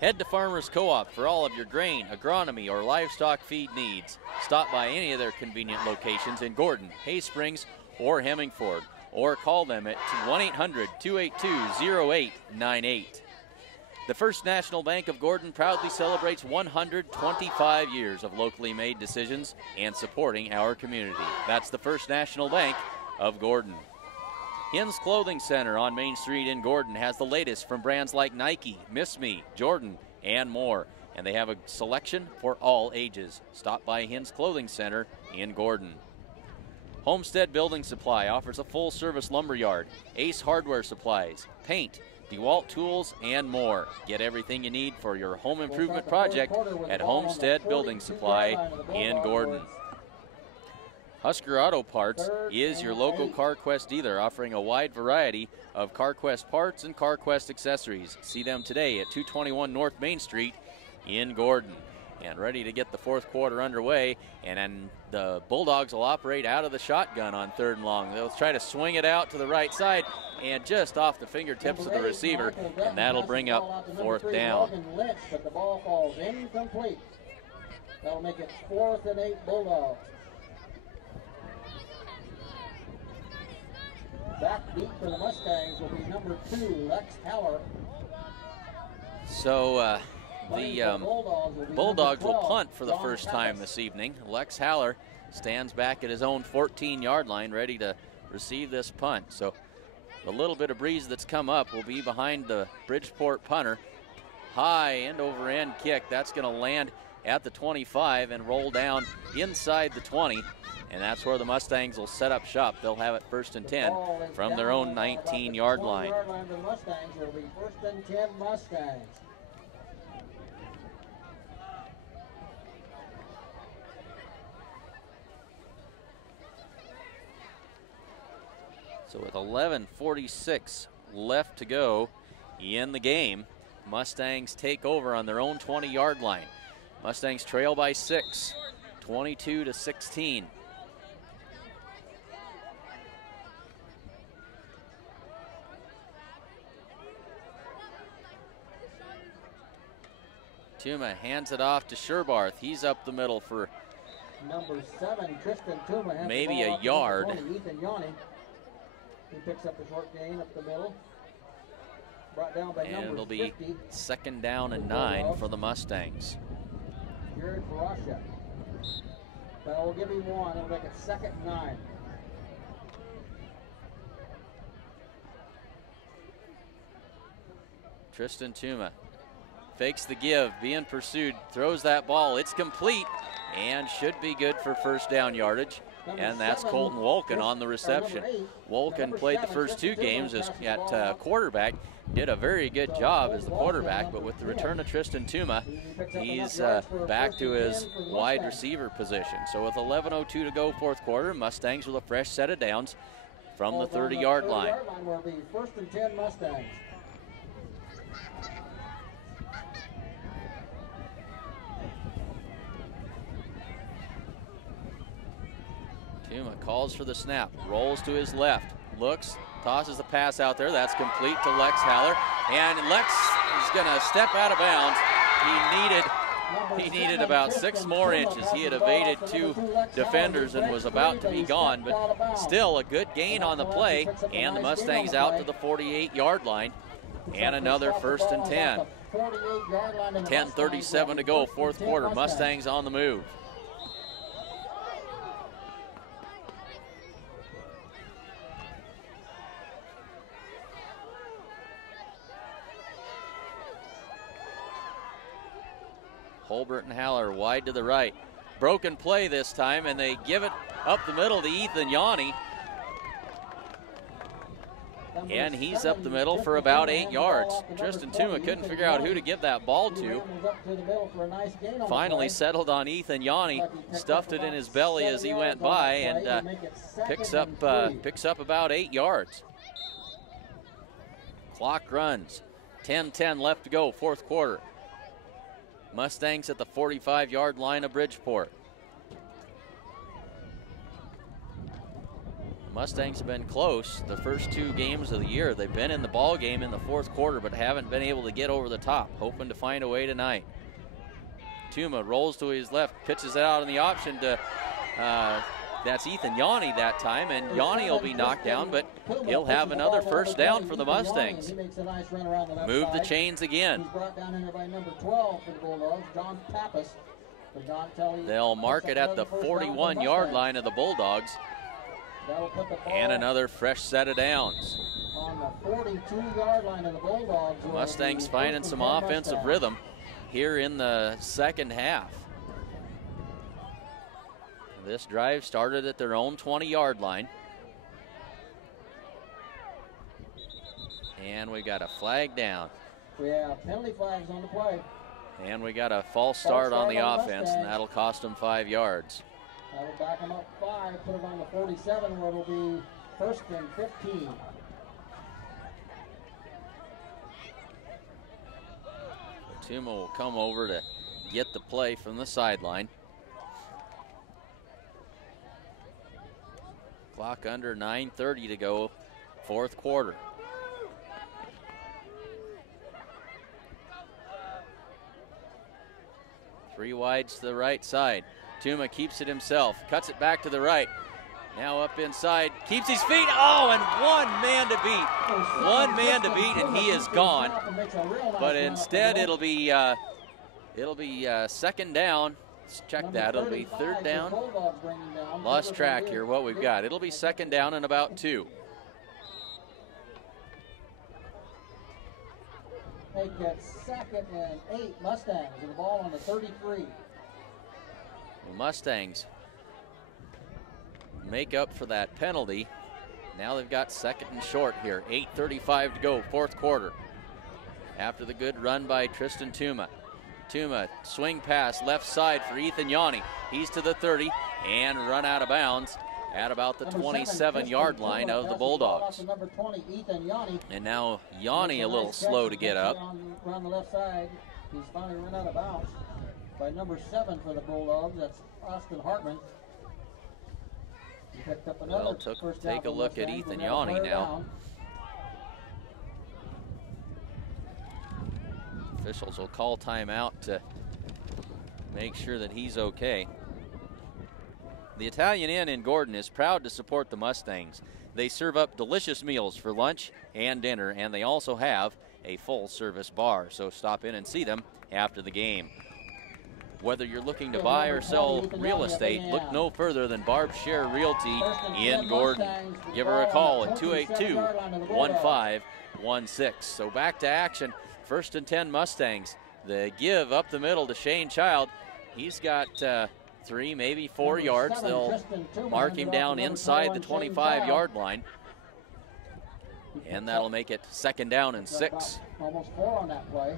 Head to Farmers Co-op for all of your grain, agronomy, or livestock feed needs. Stop by any of their convenient locations in Gordon, Hay Springs, or Hemmingford, or call them at 1-800-282-0898. The First National Bank of Gordon proudly celebrates 125 years of locally made decisions and supporting our community. That's the First National Bank of Gordon. Hins Clothing Center on Main Street in Gordon has the latest from brands like Nike, Miss Me, Jordan, and more. And they have a selection for all ages. Stop by Hins Clothing Center in Gordon. Homestead Building Supply offers a full-service lumber yard, Ace Hardware Supplies, paint, DeWalt tools, and more. Get everything you need for your home improvement project at Homestead Building Supply in Gordon. Husker Auto Parts is your local CarQuest dealer, offering a wide variety of CarQuest parts and CarQuest accessories. See them today at 221 North Main Street in Gordon. And ready to get the fourth quarter underway, and then the Bulldogs will operate out of the shotgun on 3rd and long. They'll try to swing it out to the right side and just off the fingertips of the receiver, and that'll bring up 4th down. But the ball falls incomplete. That'll make it 4th and 8 Bulldogs. Back deep for the Mustangs will be number 2, Lex Haller. So the Bulldogs will punt for the first time this evening. Lex Haller stands back at his own 14-yard line ready to receive this punt. So the little bit of breeze that's come up will be behind the Bridgeport punter. High end over end kick. That's going to land at the 25 and roll down inside the 20. And that's where the Mustangs will set up shop. They'll have it 1st and 10 from their own 19-yard line. The Mustangs will be 1st and 10 Mustangs. So with 11:46 left to go in the game, Mustangs take over on their own 20-yard line. Mustangs trail by 6, 22-16. Tuma hands it off to Sherbarth. He's up the middle for number 7, Tristan Tuma. Maybe a yard. Ethan Yanni. He picks up a short gain up the middle. Brought down by and it'll be 50. 2nd down and 9 for the Mustangs. Jared Farasha. That will give him 1. It'll make it 2nd and 9. Tristan Tuma fakes the give, being pursued, throws that ball. It's complete and should be good for 1st down yardage. And that's Colton Wolken on the reception. Wolken played the first 2 games as at quarterback. Did a very good job as the quarterback, but with the return of Tristan Tuma, he's back to his wide receiver position. So with 11:02 to go, 4th quarter, Mustangs with a fresh set of downs from the 30-yard line. Will be 1st and 10 Mustangs. Tuma calls for the snap, rolls to his left, looks, tosses the pass out there. That's complete to Lex Haller, and Lex is going to step out of bounds. He needed about 6 more inches. He had evaded 2 defenders and was about to be gone, but still a good gain on the play, and the Mustangs out to the 48-yard line, and another 1st and 10. 10:37 to go, 4th quarter. Mustangs on the move. Holbert and Haller wide to the right. Broken play this time, and they give it up the middle to Ethan Yanni. And he's up the middle for about 8 yards. Tristan Tuma couldn't figure out who to give that ball to. Finally settled on Ethan Yanni, stuffed it in his belly as he went by, and picks up about 8 yards. Clock runs. 10:10 left to go, 4th quarter. Mustangs at the 45-yard line of Bridgeport. Mustangs have been close the first 2 games of the year. They've been in the ball game in the 4th quarter, but haven't been able to get over the top. Hoping to find a way tonight. Tuma rolls to his left, pitches it out in the option to that's Ethan Yanni that time, and Yanni will be knocked down, but he'll have another 1st down for the Mustangs. Move the chains again. They'll mark it at the 41-yard line of the Bulldogs. And another fresh set of downs. On the 42-yard line of the Bulldogs. Mustangs finding some offensive rhythm here in the 2nd half. This drive started at their own 20-yard line. And we got a flag down. We have penalty flags on the play. And we got a false start on the offense, and that'll cost them 5 yards. That'll back them up 5, put it on the 47, where it'll be 1st and 15. Tuma will come over to get the play from the sideline. Clock under 9:30 to go, 4th quarter. 3 wides to the right side. Tuma keeps it himself, cuts it back to the right. Now up inside, keeps his feet. Oh, and one man to beat. One man to beat, and he is gone. But instead, it'll be second down. Let's check that. It'll be third down. Lost track here. What we've got. It'll be second down and about 2. Make it 2nd and 8 Mustangs with the ball on the 33. The Mustangs make up for that penalty. Now they've got 2nd and short here. 8:35 to go, 4th quarter. After the good run by Tristan Tuma. Tuma, swing pass left side for Ethan Yanni. He's to the 30 and run out of bounds at about the 27-yard line of the Bulldogs. And now Yanni a little slow to get up. Around the left side, he's finally run out of bounds by number 7 for the Bulldogs. That's Austin Hartman. He picked up another first down. Take a look at Ethan Yanni now. Officials will call timeout to make sure that he's okay. The Italian Inn in Gordon is proud to support the Mustangs. They serve up delicious meals for lunch and dinner, and they also have a full-service bar, so stop in and see them after the game. Whether you're looking to buy or sell real estate, look no further than Barb Share Realty in Gordon. Give her a call at 282-1516. So back to action. 1st and 10 Mustangs. The give up the middle to Shane Child. He's got 3, maybe 4 yards. They'll mark him down inside the 25-yard line. And that'll make it 2nd down and 6. Almost 4 on that play.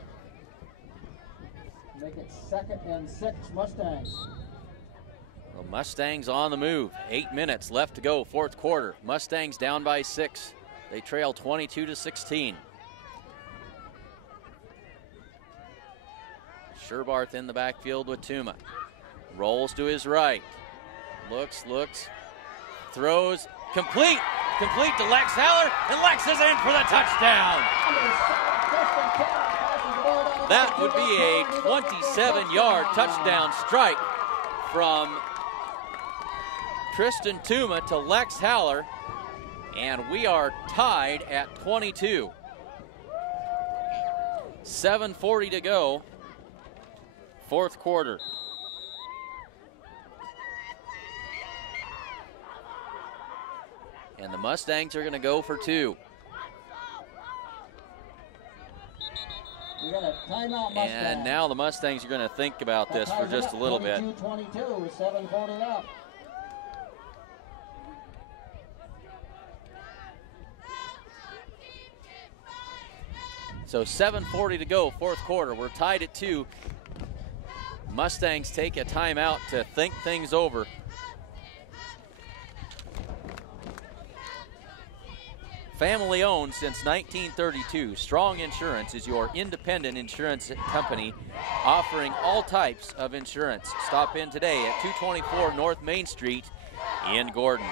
Make it 2nd and 6 Mustangs. The Mustangs on the move. 8 minutes left to go, 4th quarter. Mustangs down by 6. They trail 22-16. Sherbarth in the backfield with Tuma. Rolls to his right. Looks, throws, complete to Lex Haller, and Lex is in for the touchdown. That would be a 27-yard touchdown strike from Tristan Tuma to Lex Haller, and we are tied at 22. 7:40 to go, 4th quarter. And the Mustangs are going to go for 2. We got a timeout, Mustangs. And now the Mustangs are going to think about this for just a little bit. 22-22 with 7:40 left. So 7:40 to go, 4th quarter. We're tied at 2. Mustangs take a timeout to think things over. Family owned since 1932, Strong Insurance is your independent insurance company offering all types of insurance. Stop in today at 224 North Main Street in Gordon.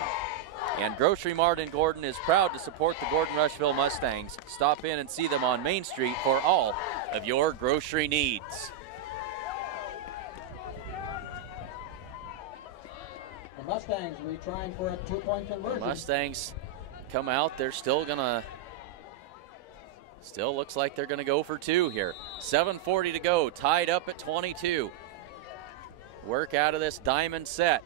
And Grocery Mart in Gordon is proud to support the Gordon-Rushville Mustangs. Stop in and see them on Main Street for all of your grocery needs. The Mustangs will be trying for a 2-point conversion. The Mustangs come out. They're still looks like they're gonna go for 2 here. 7:40 to go, tied up at 22. Work out of this diamond set.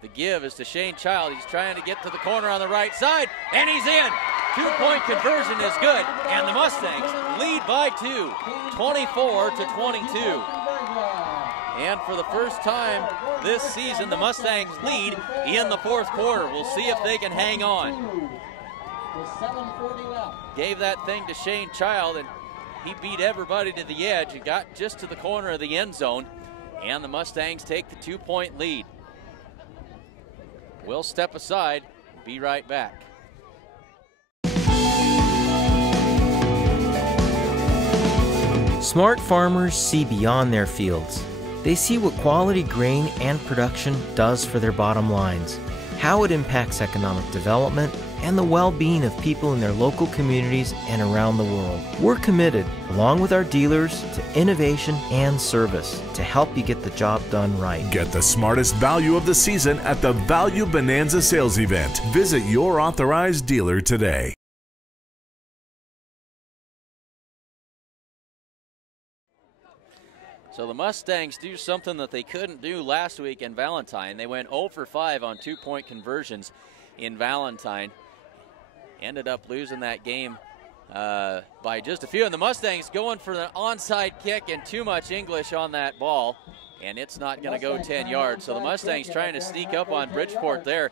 The give is to Shane Child. He's trying to get to the corner on the right side, and he's in. 2-point conversion is good, and the Mustangs lead by 2, 24-22. And for the first time this season, the Mustangs lead in the 4th quarter. We'll see if they can hang on. Gave that thing to Shane Child, and he beat everybody to the edge. He got just to the corner of the end zone, and the Mustangs take the 2-point lead. We'll step aside, be right back. Smart farmers see beyond their fields. They see what quality grain and production does for their bottom lines, how it impacts economic development, and the well-being of people in their local communities and around the world. We're committed, along with our dealers, to innovation and service to help you get the job done right. Get the smartest value of the season at the Value Bonanza sales event. Visit your authorized dealer today. So the Mustangs do something that they couldn't do last week in Valentine. They went 0 for 5 on 2-point conversions in Valentine. Ended up losing that game by just a few. And the Mustangs going for the onside kick, and too much English on that ball. And it's not going to go 10 yards. So the Mustangs trying to sneak up on Bridgeport there.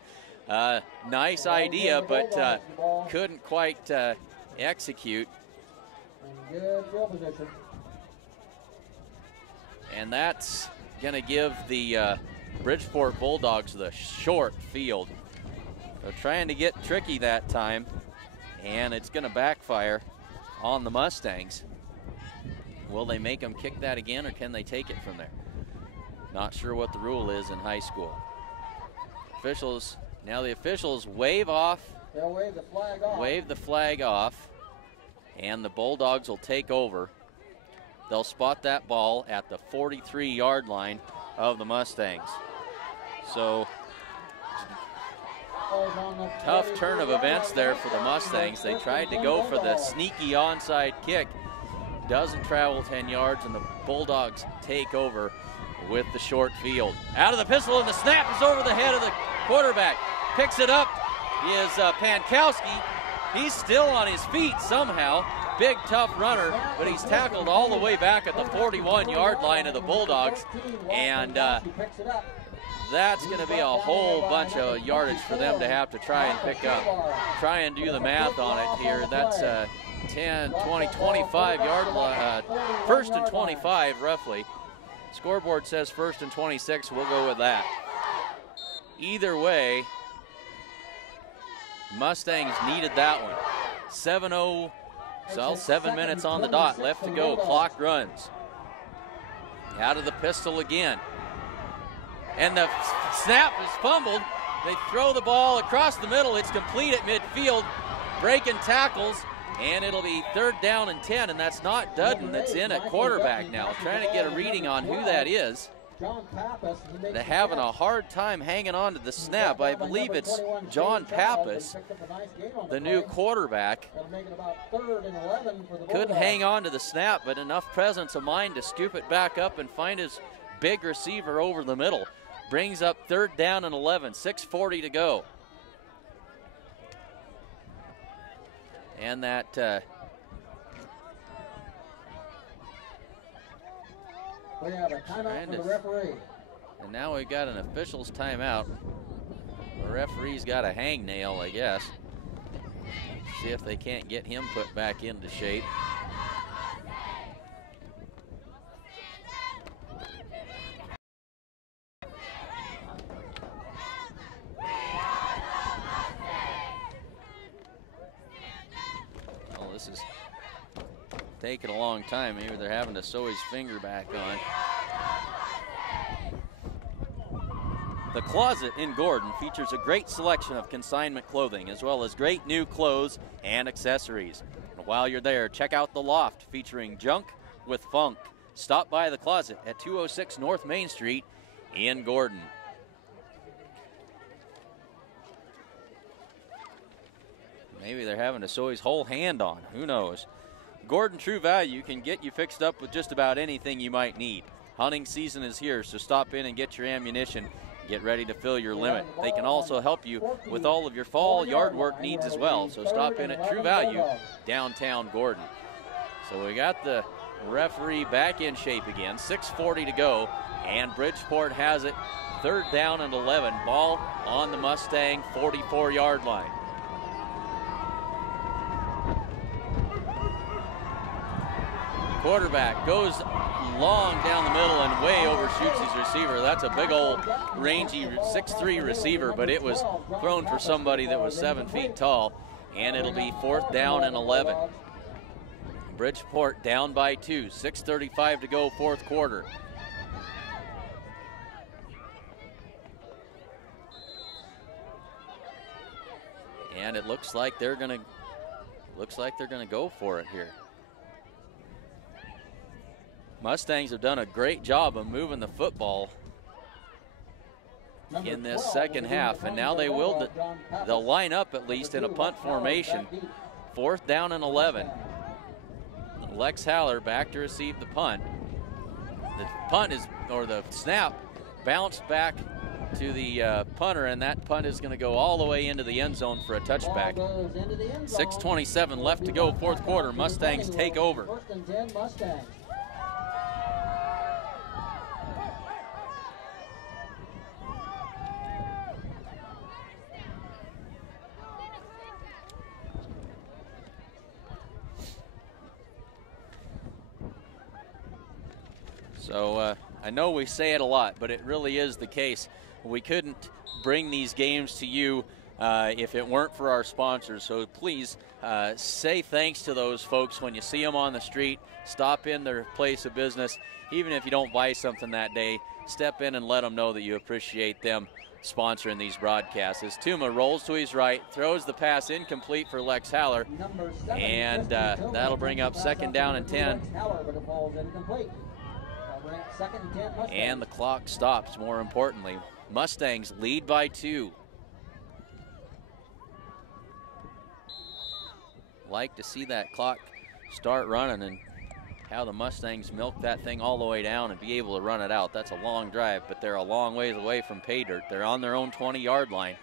Nice idea, but couldn't quite execute. Good field position. And that's going to give the Bridgeport Bulldogs the short field. They're trying to get tricky that time, and it's going to backfire on the Mustangs. Will they make them kick that again, or can they take it from there? Not sure what the rule is in high school. Now the officials wave off. They'll wave the flag off. Wave the flag off, and the Bulldogs will take over. They'll spot that ball at the 43-yard line of the Mustangs. So, tough turn of events there for the Mustangs. They tried to go for the sneaky onside kick. Doesn't travel 10 yards, and the Bulldogs take over with the short field. Out of the pistol, and the snap is over the head of the quarterback. Picks it up is Pankowski. He's still on his feet somehow. Big, tough runner, but he's tackled all the way back at the 41-yard line of the Bulldogs. And that's going to be a whole bunch of yardage for them to have to try and pick up. Try and do the math on it here. That's 10, 20, 25-yard line. First and 25, roughly. Scoreboard says first and 26. We'll go with that. Either way, Mustangs needed that one. 7-0. So 7 minutes on the dot, left to go. Clock runs. Out of the pistol again. And the snap is fumbled. They throw the ball across the middle. It's complete at midfield. Breaking tackles, and it'll be 3rd down and 10, and that's not Dudden that's in at quarterback now. Trying to get a reading on who that is. They're having a hard time hanging on to the snap. I believe it's John Pappas, the new quarterback. Couldn't hang on to the snap, but enough presence of mind to scoop it back up and find his big receiver over the middle. Brings up 3rd down and 11, 6:40 to go. And that we have a timeout for the referee. And now we've got an official's timeout. The referee's got a hangnail, I guess. See if they can't get him put back into shape. Well, this is taking a long time. Maybe they're having to sew his finger back on. The Closet in Gordon features a great selection of consignment clothing as well as great new clothes and accessories. And while you're there, check out the Loft featuring junk with funk. Stop by the Closet at 206 North Main Street in Gordon. Maybe they're having to sew his whole hand on. Who knows? Gordon True Value can get you fixed up with just about anything you might need. Hunting season is here, so stop in and get your ammunition. Get ready to fill your limit. They can also help you with all of your fall yard work needs as well. So stop in at True Value, downtown Gordon. So we got the referee back in shape again. 6:40 to go, and Bridgeport has it. 3rd down and 11. Ball on the Mustang 44-yard line. Quarterback goes long down the middle and way overshoots his receiver. That's a big old rangy 6'3" receiver, but it was thrown for somebody that was 7 feet tall, and it'll be 4th down and 11. Bridgeport down by 2, 6:35 to go, 4th quarter. And it looks like they're gonna go for it here. Mustangs have done a great job of moving the football in this second half, and now they'll line up at least in a punt formation. 4th down and 11. Lex Haller back to receive the punt. The punt the snap bounced back to the punter, and that punt is going to go all the way into the end zone for a touchback. 6:27 left to go, 4th quarter. Mustangs take over. 1st and 10 Mustangs. So I know we say it a lot, but it really is the case. We couldn't bring these games to you if it weren't for our sponsors. So please say thanks to those folks when you see them on the street. Stop in their place of business. Even if you don't buy something that day, step in and let them know that you appreciate them sponsoring these broadcasts. As Tuma rolls to his right, throws the pass incomplete for Lex Haller, and that'll bring up 2nd down and 10. And the clock stops, more importantly. Mustangs lead by 2. Like to see that clock start running and how the Mustangs milk that thing all the way down and be able to run it out. That's a long drive, but they're a long ways away from pay dirt. They're on their own 20-yard line.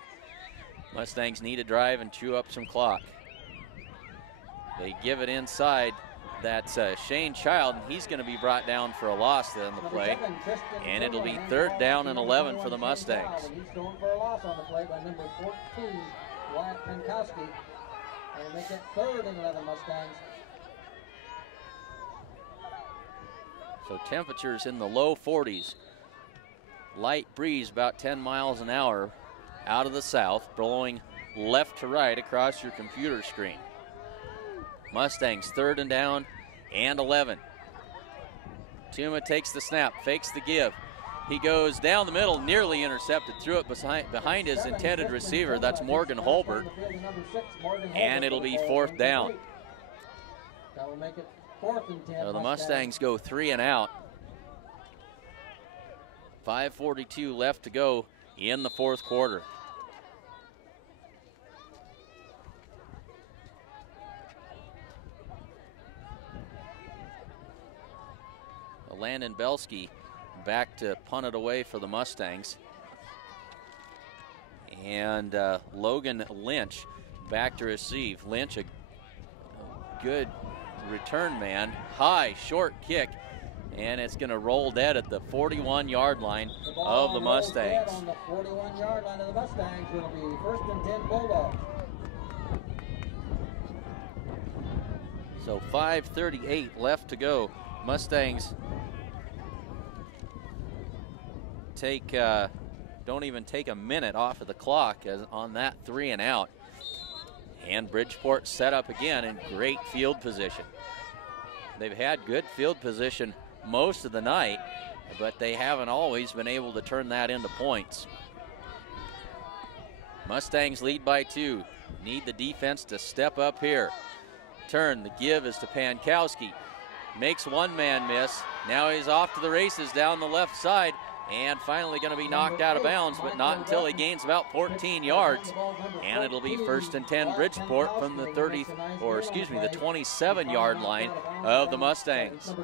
Mustangs need to drive and chew up some clock. They give it inside. That's Shane Child, and he's going to be brought down for a loss on the play. And it'll be 3rd down and 11 for the Mustangs. He's going for a loss on the play by number 14, Wyatt Pankowski. They'll make it 3rd and 11 Mustangs. So temperatures in the low 40s. Light breeze about 10 miles an hour out of the south, blowing left to right across your computer screen. Mustangs 3rd down and 11. Tuma takes the snap, fakes the give. He goes down the middle, nearly intercepted, threw it behind his intended receiver. That's Morgan Holbert. And it'll be 4th down. That will make it 4th and 10. So the Mustangs go 3 and out. 5:42 left to go in the 4th quarter. Landon Belsky back to punt it away for the Mustangs. And Logan Lynch back to receive. Lynch, a good return man. High, short kick. And it's going to roll dead at the 41-yard line of the Mustangs. On the 41-yard line of the Mustangs, it'll be 1st and 10 Bulldogs. So 5:38 left to go. Mustangs don't even take a minute off of the clock on that 3 and out. And Bridgeport set up again in great field position. They've had good field position most of the night, but they haven't always been able to turn that into points. Mustangs lead by 2. Need the defense to step up here. Turn, the give is to Pankowski. Makes one man miss. Now he's off to the races down the left side. And finally going to be knocked out of bounds, but not until he gains about 14 yards. And it'll be 1st and 10 Bridgeport from the 27-yard line of the Mustangs.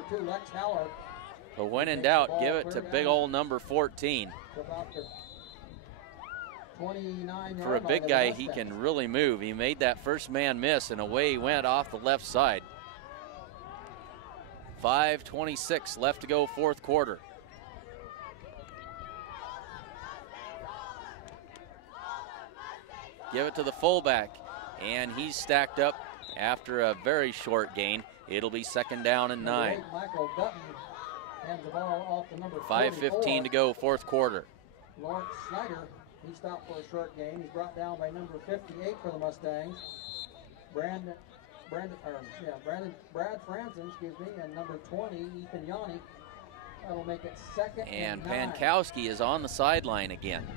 But when in doubt, give it to big old number 14. For a big guy, he can really move. He made that first man miss, and away he went off the left side. 5:26 left to go, 4th quarter. Give it to the fullback, and he's stacked up after a very short gain. It'll be 2nd down and 9. 5:15 to go, 4th quarter. Lawrence Snyder, he stopped for a short gain. He's brought down by number 58 for the Mustangs. Brad Franzen, and number 20, Ethan Yanni. That'll make it 2nd and 9. Pankowski is on the sideline again.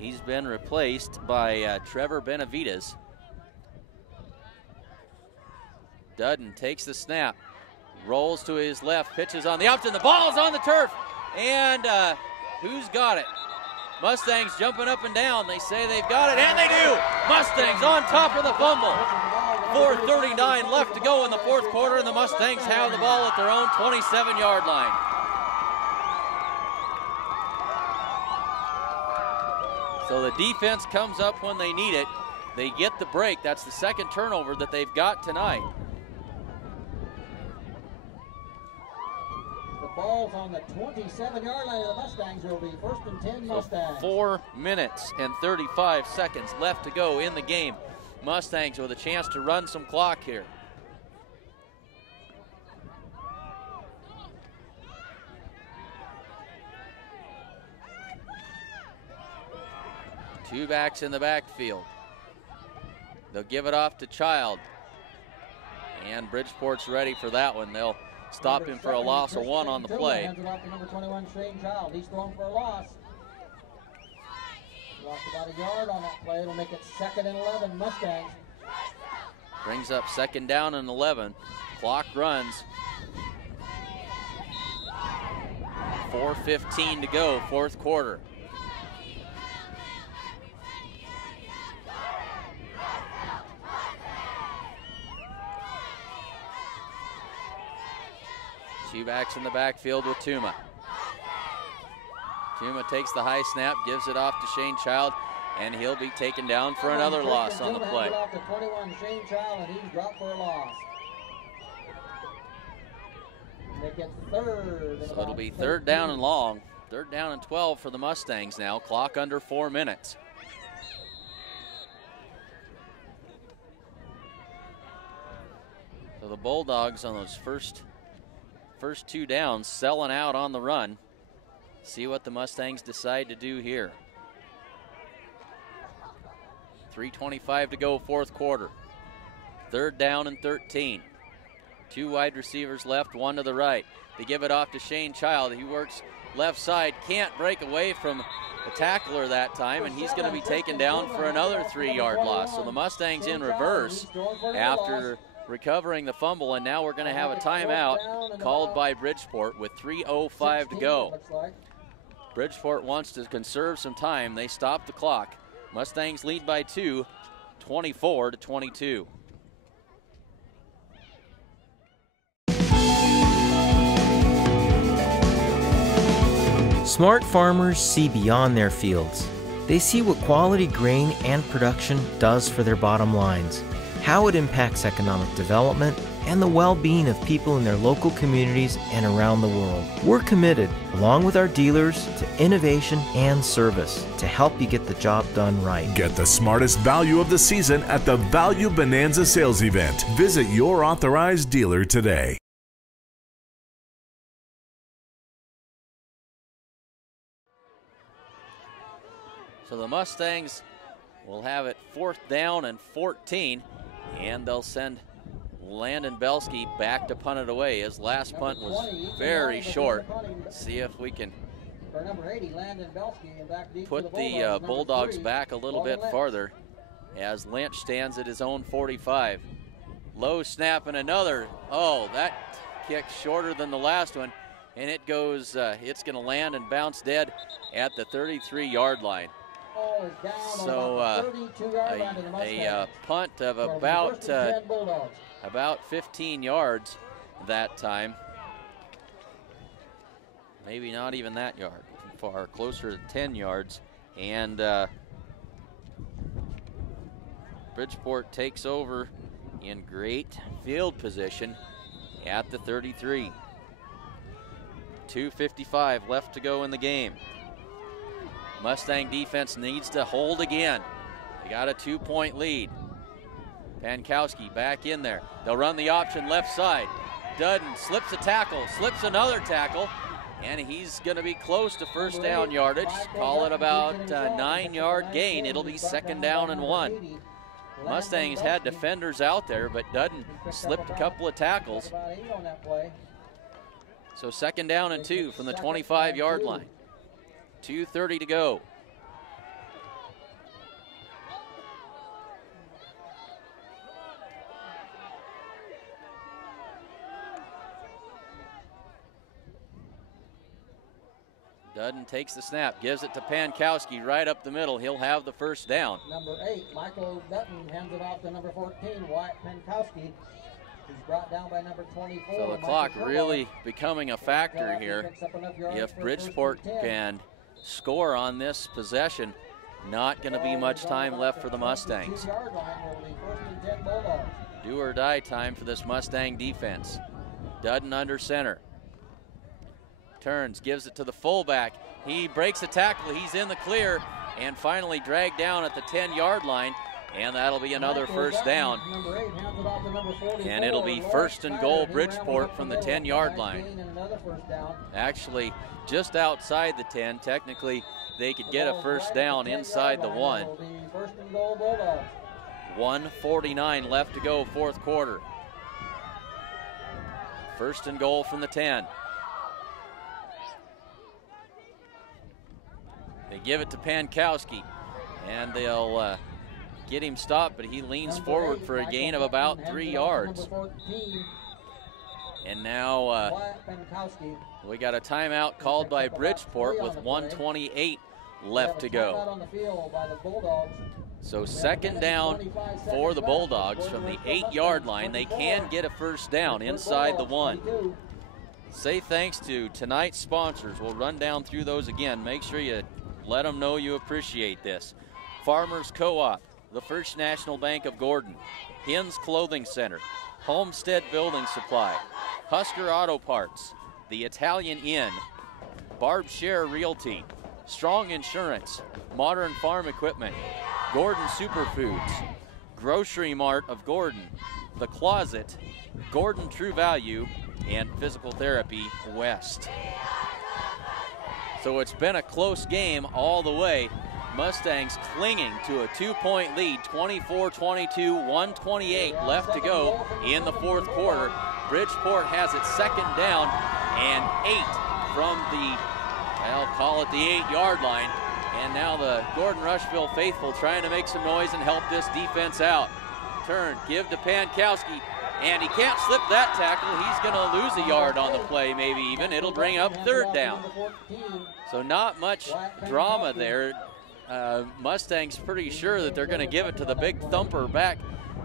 He's been replaced by Trevor Benavides. Dudden takes the snap, rolls to his left, pitches on the option. The ball's on the turf, and who's got it? Mustangs jumping up and down. They say they've got it, and they do. Mustangs on top of the fumble. 4:39 left to go in the fourth quarter, and the Mustangs have the ball at their own 27-yard line. So the defense comes up when they need it. They get the break. That's the second turnover that they've got tonight. The ball's on the 27-yard line of the Mustangs. Will be 1st and 10 Mustangs. So 4 minutes and 35 seconds left to go in the game. Mustangs with a chance to run some clock here. Two backs in the backfield. They'll give it off to Child. And Bridgeport's ready for that one. They'll stop him for a loss of 1 on the play. Hands it off to number 21, Shane Child. He's throwing for a loss. Lost about a yard on that play. It'll make it 2nd and 11 Mustangs. Brings up 2nd down and 11. Clock runs. 4:15 to go, fourth quarter. Two backs in the backfield with Tuma. Tuma takes the high snap, gives it off to Shane Child, and he'll be taken down for another loss on the play. Off to 21, Shane Child, and he's dropped for a loss. Make it 3rd. So it'll be 3rd down and long. 3rd down and 12 for the Mustangs now. Clock under 4 minutes. So the Bulldogs on those first 2 downs, selling out on the run. See what the Mustangs decide to do here. 3:25 to go, fourth quarter. 3rd down and 13. 2 wide receivers left, 1 to the right. They give it off to Shane Child. He works left side, can't break away from the tackler that time, and he's going to be taken down for another 3-yard loss. So the Mustangs in reverse after recovering the fumble, and now we're going to have a timeout called by Bridgeport with 3:05 to go. Bridgeport wants to conserve some time. They stop the clock. Mustangs lead by 2, 24-22. Smart farmers see beyond their fields. They see what quality grain and production does for their bottom lines, how it impacts economic development, and the well-being of people in their local communities and around the world. We're committed, along with our dealers, to innovation and service to help you get the job done right. Get the smartest value of the season at the Value Bonanza sales event. Visit your authorized dealer today. So the Mustangs will have it 4th down and 14, and they'll send Landon Belsky back to punt it away. His last punt was very short. See if we can put the Bulldogs back a little bit farther as Lynch stands at his own 45. Low snap and another. Oh, that kick shorter than the last one, and it goes, it's going to land and bounce dead at the 33-yard line. So a punt of about 15 yards that time. Maybe not even that yard, far closer to 10 yards. And Bridgeport takes over in great field position at the 33. 2:55 left to go in the game. Mustang defense needs to hold again. They got a 2-point lead. Pankowski back in there. They'll run the option left side. Dudden slips a tackle, slips another tackle, and he's going to be close to first down yardage. Call it about a 9-yard gain. It'll be 2nd down and 1. Mustangs had defenders out there, but Dudden slipped a couple of tackles. So 2nd down and 2 from the 25-yard line. 2:30 to go. Dudden takes the snap, gives it to Pankowski right up the middle. He'll have the first down. Number 8, Michael Dutton hands it off to number 14, Wyatt Pankowski. He's brought down by number 24. So the clock really becoming a factor here. If Bridgeport can score on this possession, not going to be much time left for the Mustangs. Do or die time for this Mustang defense. Dudden under center. Turns, gives it to the fullback. He breaks the tackle, he's in the clear, and finally dragged down at the 10-yard line, and that'll be another first down. And it'll be first and goal Bridgeport from the 10-yard line. Actually, just outside the 10, technically they could get a first down inside the 1. 1:49 left to go, fourth quarter. First and goal from the 10. They give it to Pankowski, and they'll get him stopped, but he leans forward for a gain of about 3 yards. And now we got a timeout called by Bridgeport with 1:28 left to go. So second down for the Bulldogs from the 8-yard line. They can get a first down inside the 1. Say thanks to tonight's sponsors. We'll run down through those again. Make sure you let them know you appreciate this. Farmers Co-op, the First National Bank of Gordon, Hins Clothing Center, Homestead Building Supply, Husker Auto Parts, the Italian Inn, Barb Share Realty, Strong Insurance, Modern Farm Equipment, Gordon Superfoods, Grocery Mart of Gordon, The Closet, Gordon True Value, and Physical Therapy West. So it's been a close game all the way. Mustangs clinging to a 2-point lead, 24-22, 1:28 left to go in the fourth quarter. Bridgeport has its second down and 8 from the, I'll call it the 8-yard line. And now the Gordon-Rushville faithful trying to make some noise and help this defense out. Turn, give to Pankowski, and he can't slip that tackle. He's going to lose a yard on the play, maybe even. It'll bring up third down. So not much drama there. Mustangs pretty sure that they're going to give it to the big thumper back,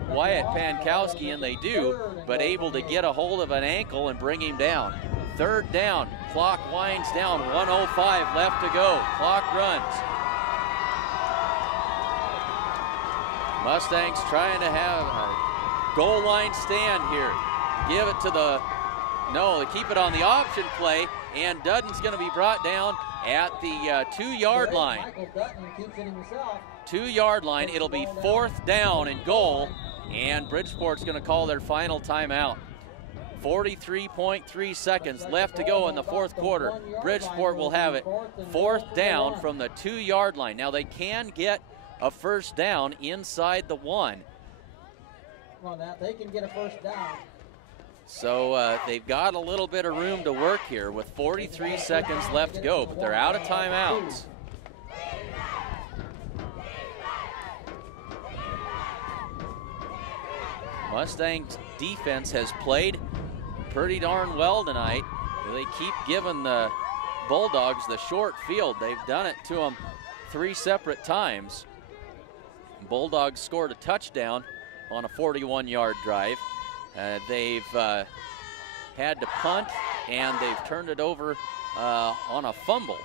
Wyatt Pankowski, and they do, but able to get a hold of an ankle and bring him down. Third down, clock winds down, 1:05 left to go, clock runs. Mustangs trying to have a goal line stand here. Give it to the, no, they keep it on the option play, and Dudden's going to be brought down at the 2-yard line. 2-yard line, it'll be fourth down and goal, and Bridgeport's going to call their final timeout. 43.3 seconds left to go in the fourth quarter. Bridgeport will have it fourth down from the 2-yard line. Now they can get a first down inside the 1. They can get a first down. So they've got a little bit of room to work here with 43 seconds left to go, but they're out of timeouts. Mustangs defense has played pretty darn well tonight. They keep giving the Bulldogs the short field. They've done it to them 3 separate times. Bulldogs scored a touchdown on a 41-yard drive. They've had to punt, and they've turned it over on a fumble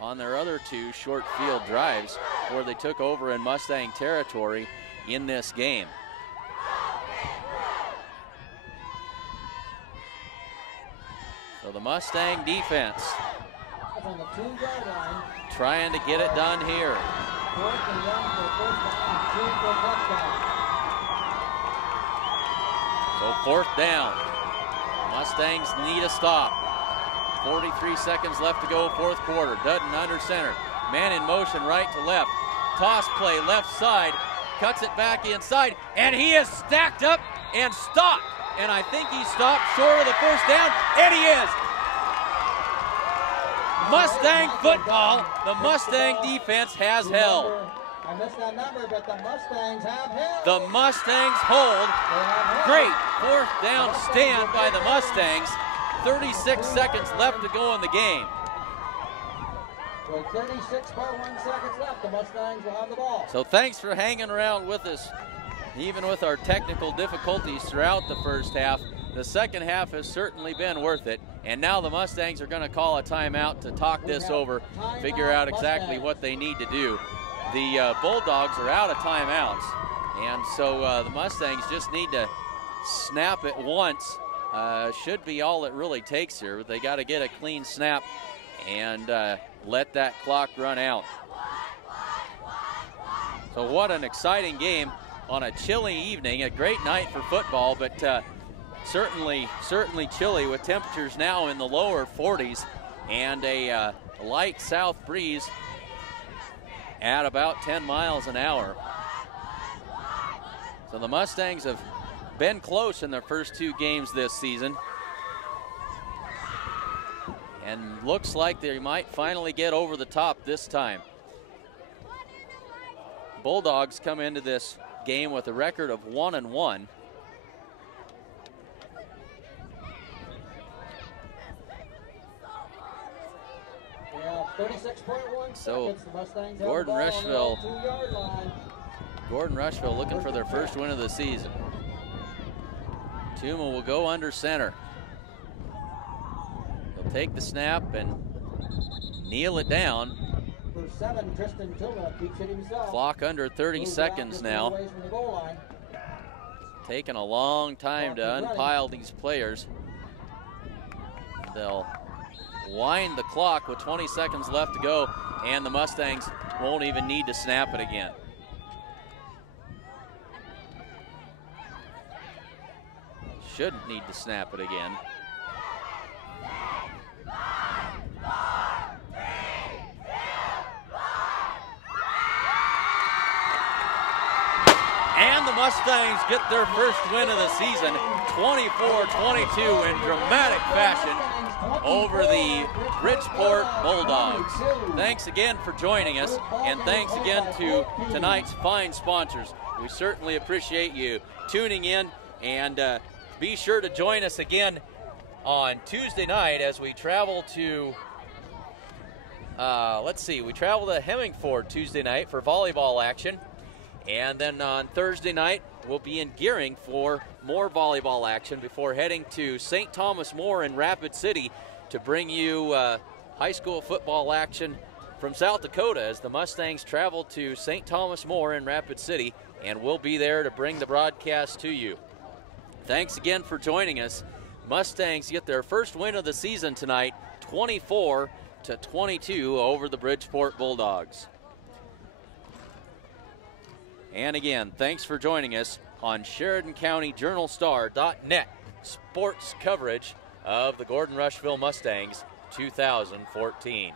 on their other 2 short field drives where they took over in Mustang territory in this game. So the Mustang defense trying to get it done here. So fourth down. Mustangs need a stop. 43 seconds left to go, fourth quarter. Dudden under center. Man in motion right to left. Toss play left side. Cuts it back inside. And he is stacked up and stopped. And I think he stopped short of the first down. And he is. Mustang football. The Mustang defense has held. I missed that number, but the Mustangs have held. The Mustangs hold. Great fourth down stand by the Mustangs. 36 seconds left to go in the game. With 36.1 seconds left, the Mustangs will have the ball. So thanks for hanging around with us, even with our technical difficulties throughout the first half. The second half has certainly been worth it. And now the Mustangs are going to call a timeout to talk this over, figure out exactly what they need to do. The Bulldogs are out of timeouts, and so the Mustangs just need to snap it once. Should be all it really takes here. They got to get a clean snap and let that clock run out. So what an exciting game on a chilly evening. A great night for football, but certainly chilly with temperatures now in the lower 40s and a light south breeze at about 10 miles an hour. So the Mustangs have been close in their first two games this season, and looks like they might finally get over the top this time. Bulldogs come into this game with a record of 1-1. So Gordon-Rushville looking for their first win of the season. Tuma will go under center. He'll take the snap and kneel it down. Clock under 30 seconds now. Taking a long time to unpile these players. They'll wind the clock with 20 seconds left to go, and the Mustangs won't even need to snap it again. Shouldn't need to snap it again. And the Mustangs get their first win of the season, 24-22 in dramatic fashion over the Bridgeport Bulldogs. Thanks again for joining us, and thanks again to tonight's fine sponsors. We certainly appreciate you tuning in, and be sure to join us again on Tuesday night as we travel to, we travel to Hemingford Tuesday night for volleyball action. And then on Thursday night, we'll be in Gearing for more volleyball action before heading to St. Thomas More in Rapid City to bring you high school football action from South Dakota as the Mustangs travel to St. Thomas More in Rapid City, and we'll be there to bring the broadcast to you. Thanks again for joining us. Mustangs get their first win of the season tonight, 24-22 over the Bridgeport Bulldogs. And again, thanks for joining us on SheridanCountyJournalStar.net sports coverage of the Gordon-Rushville Mustangs 2014.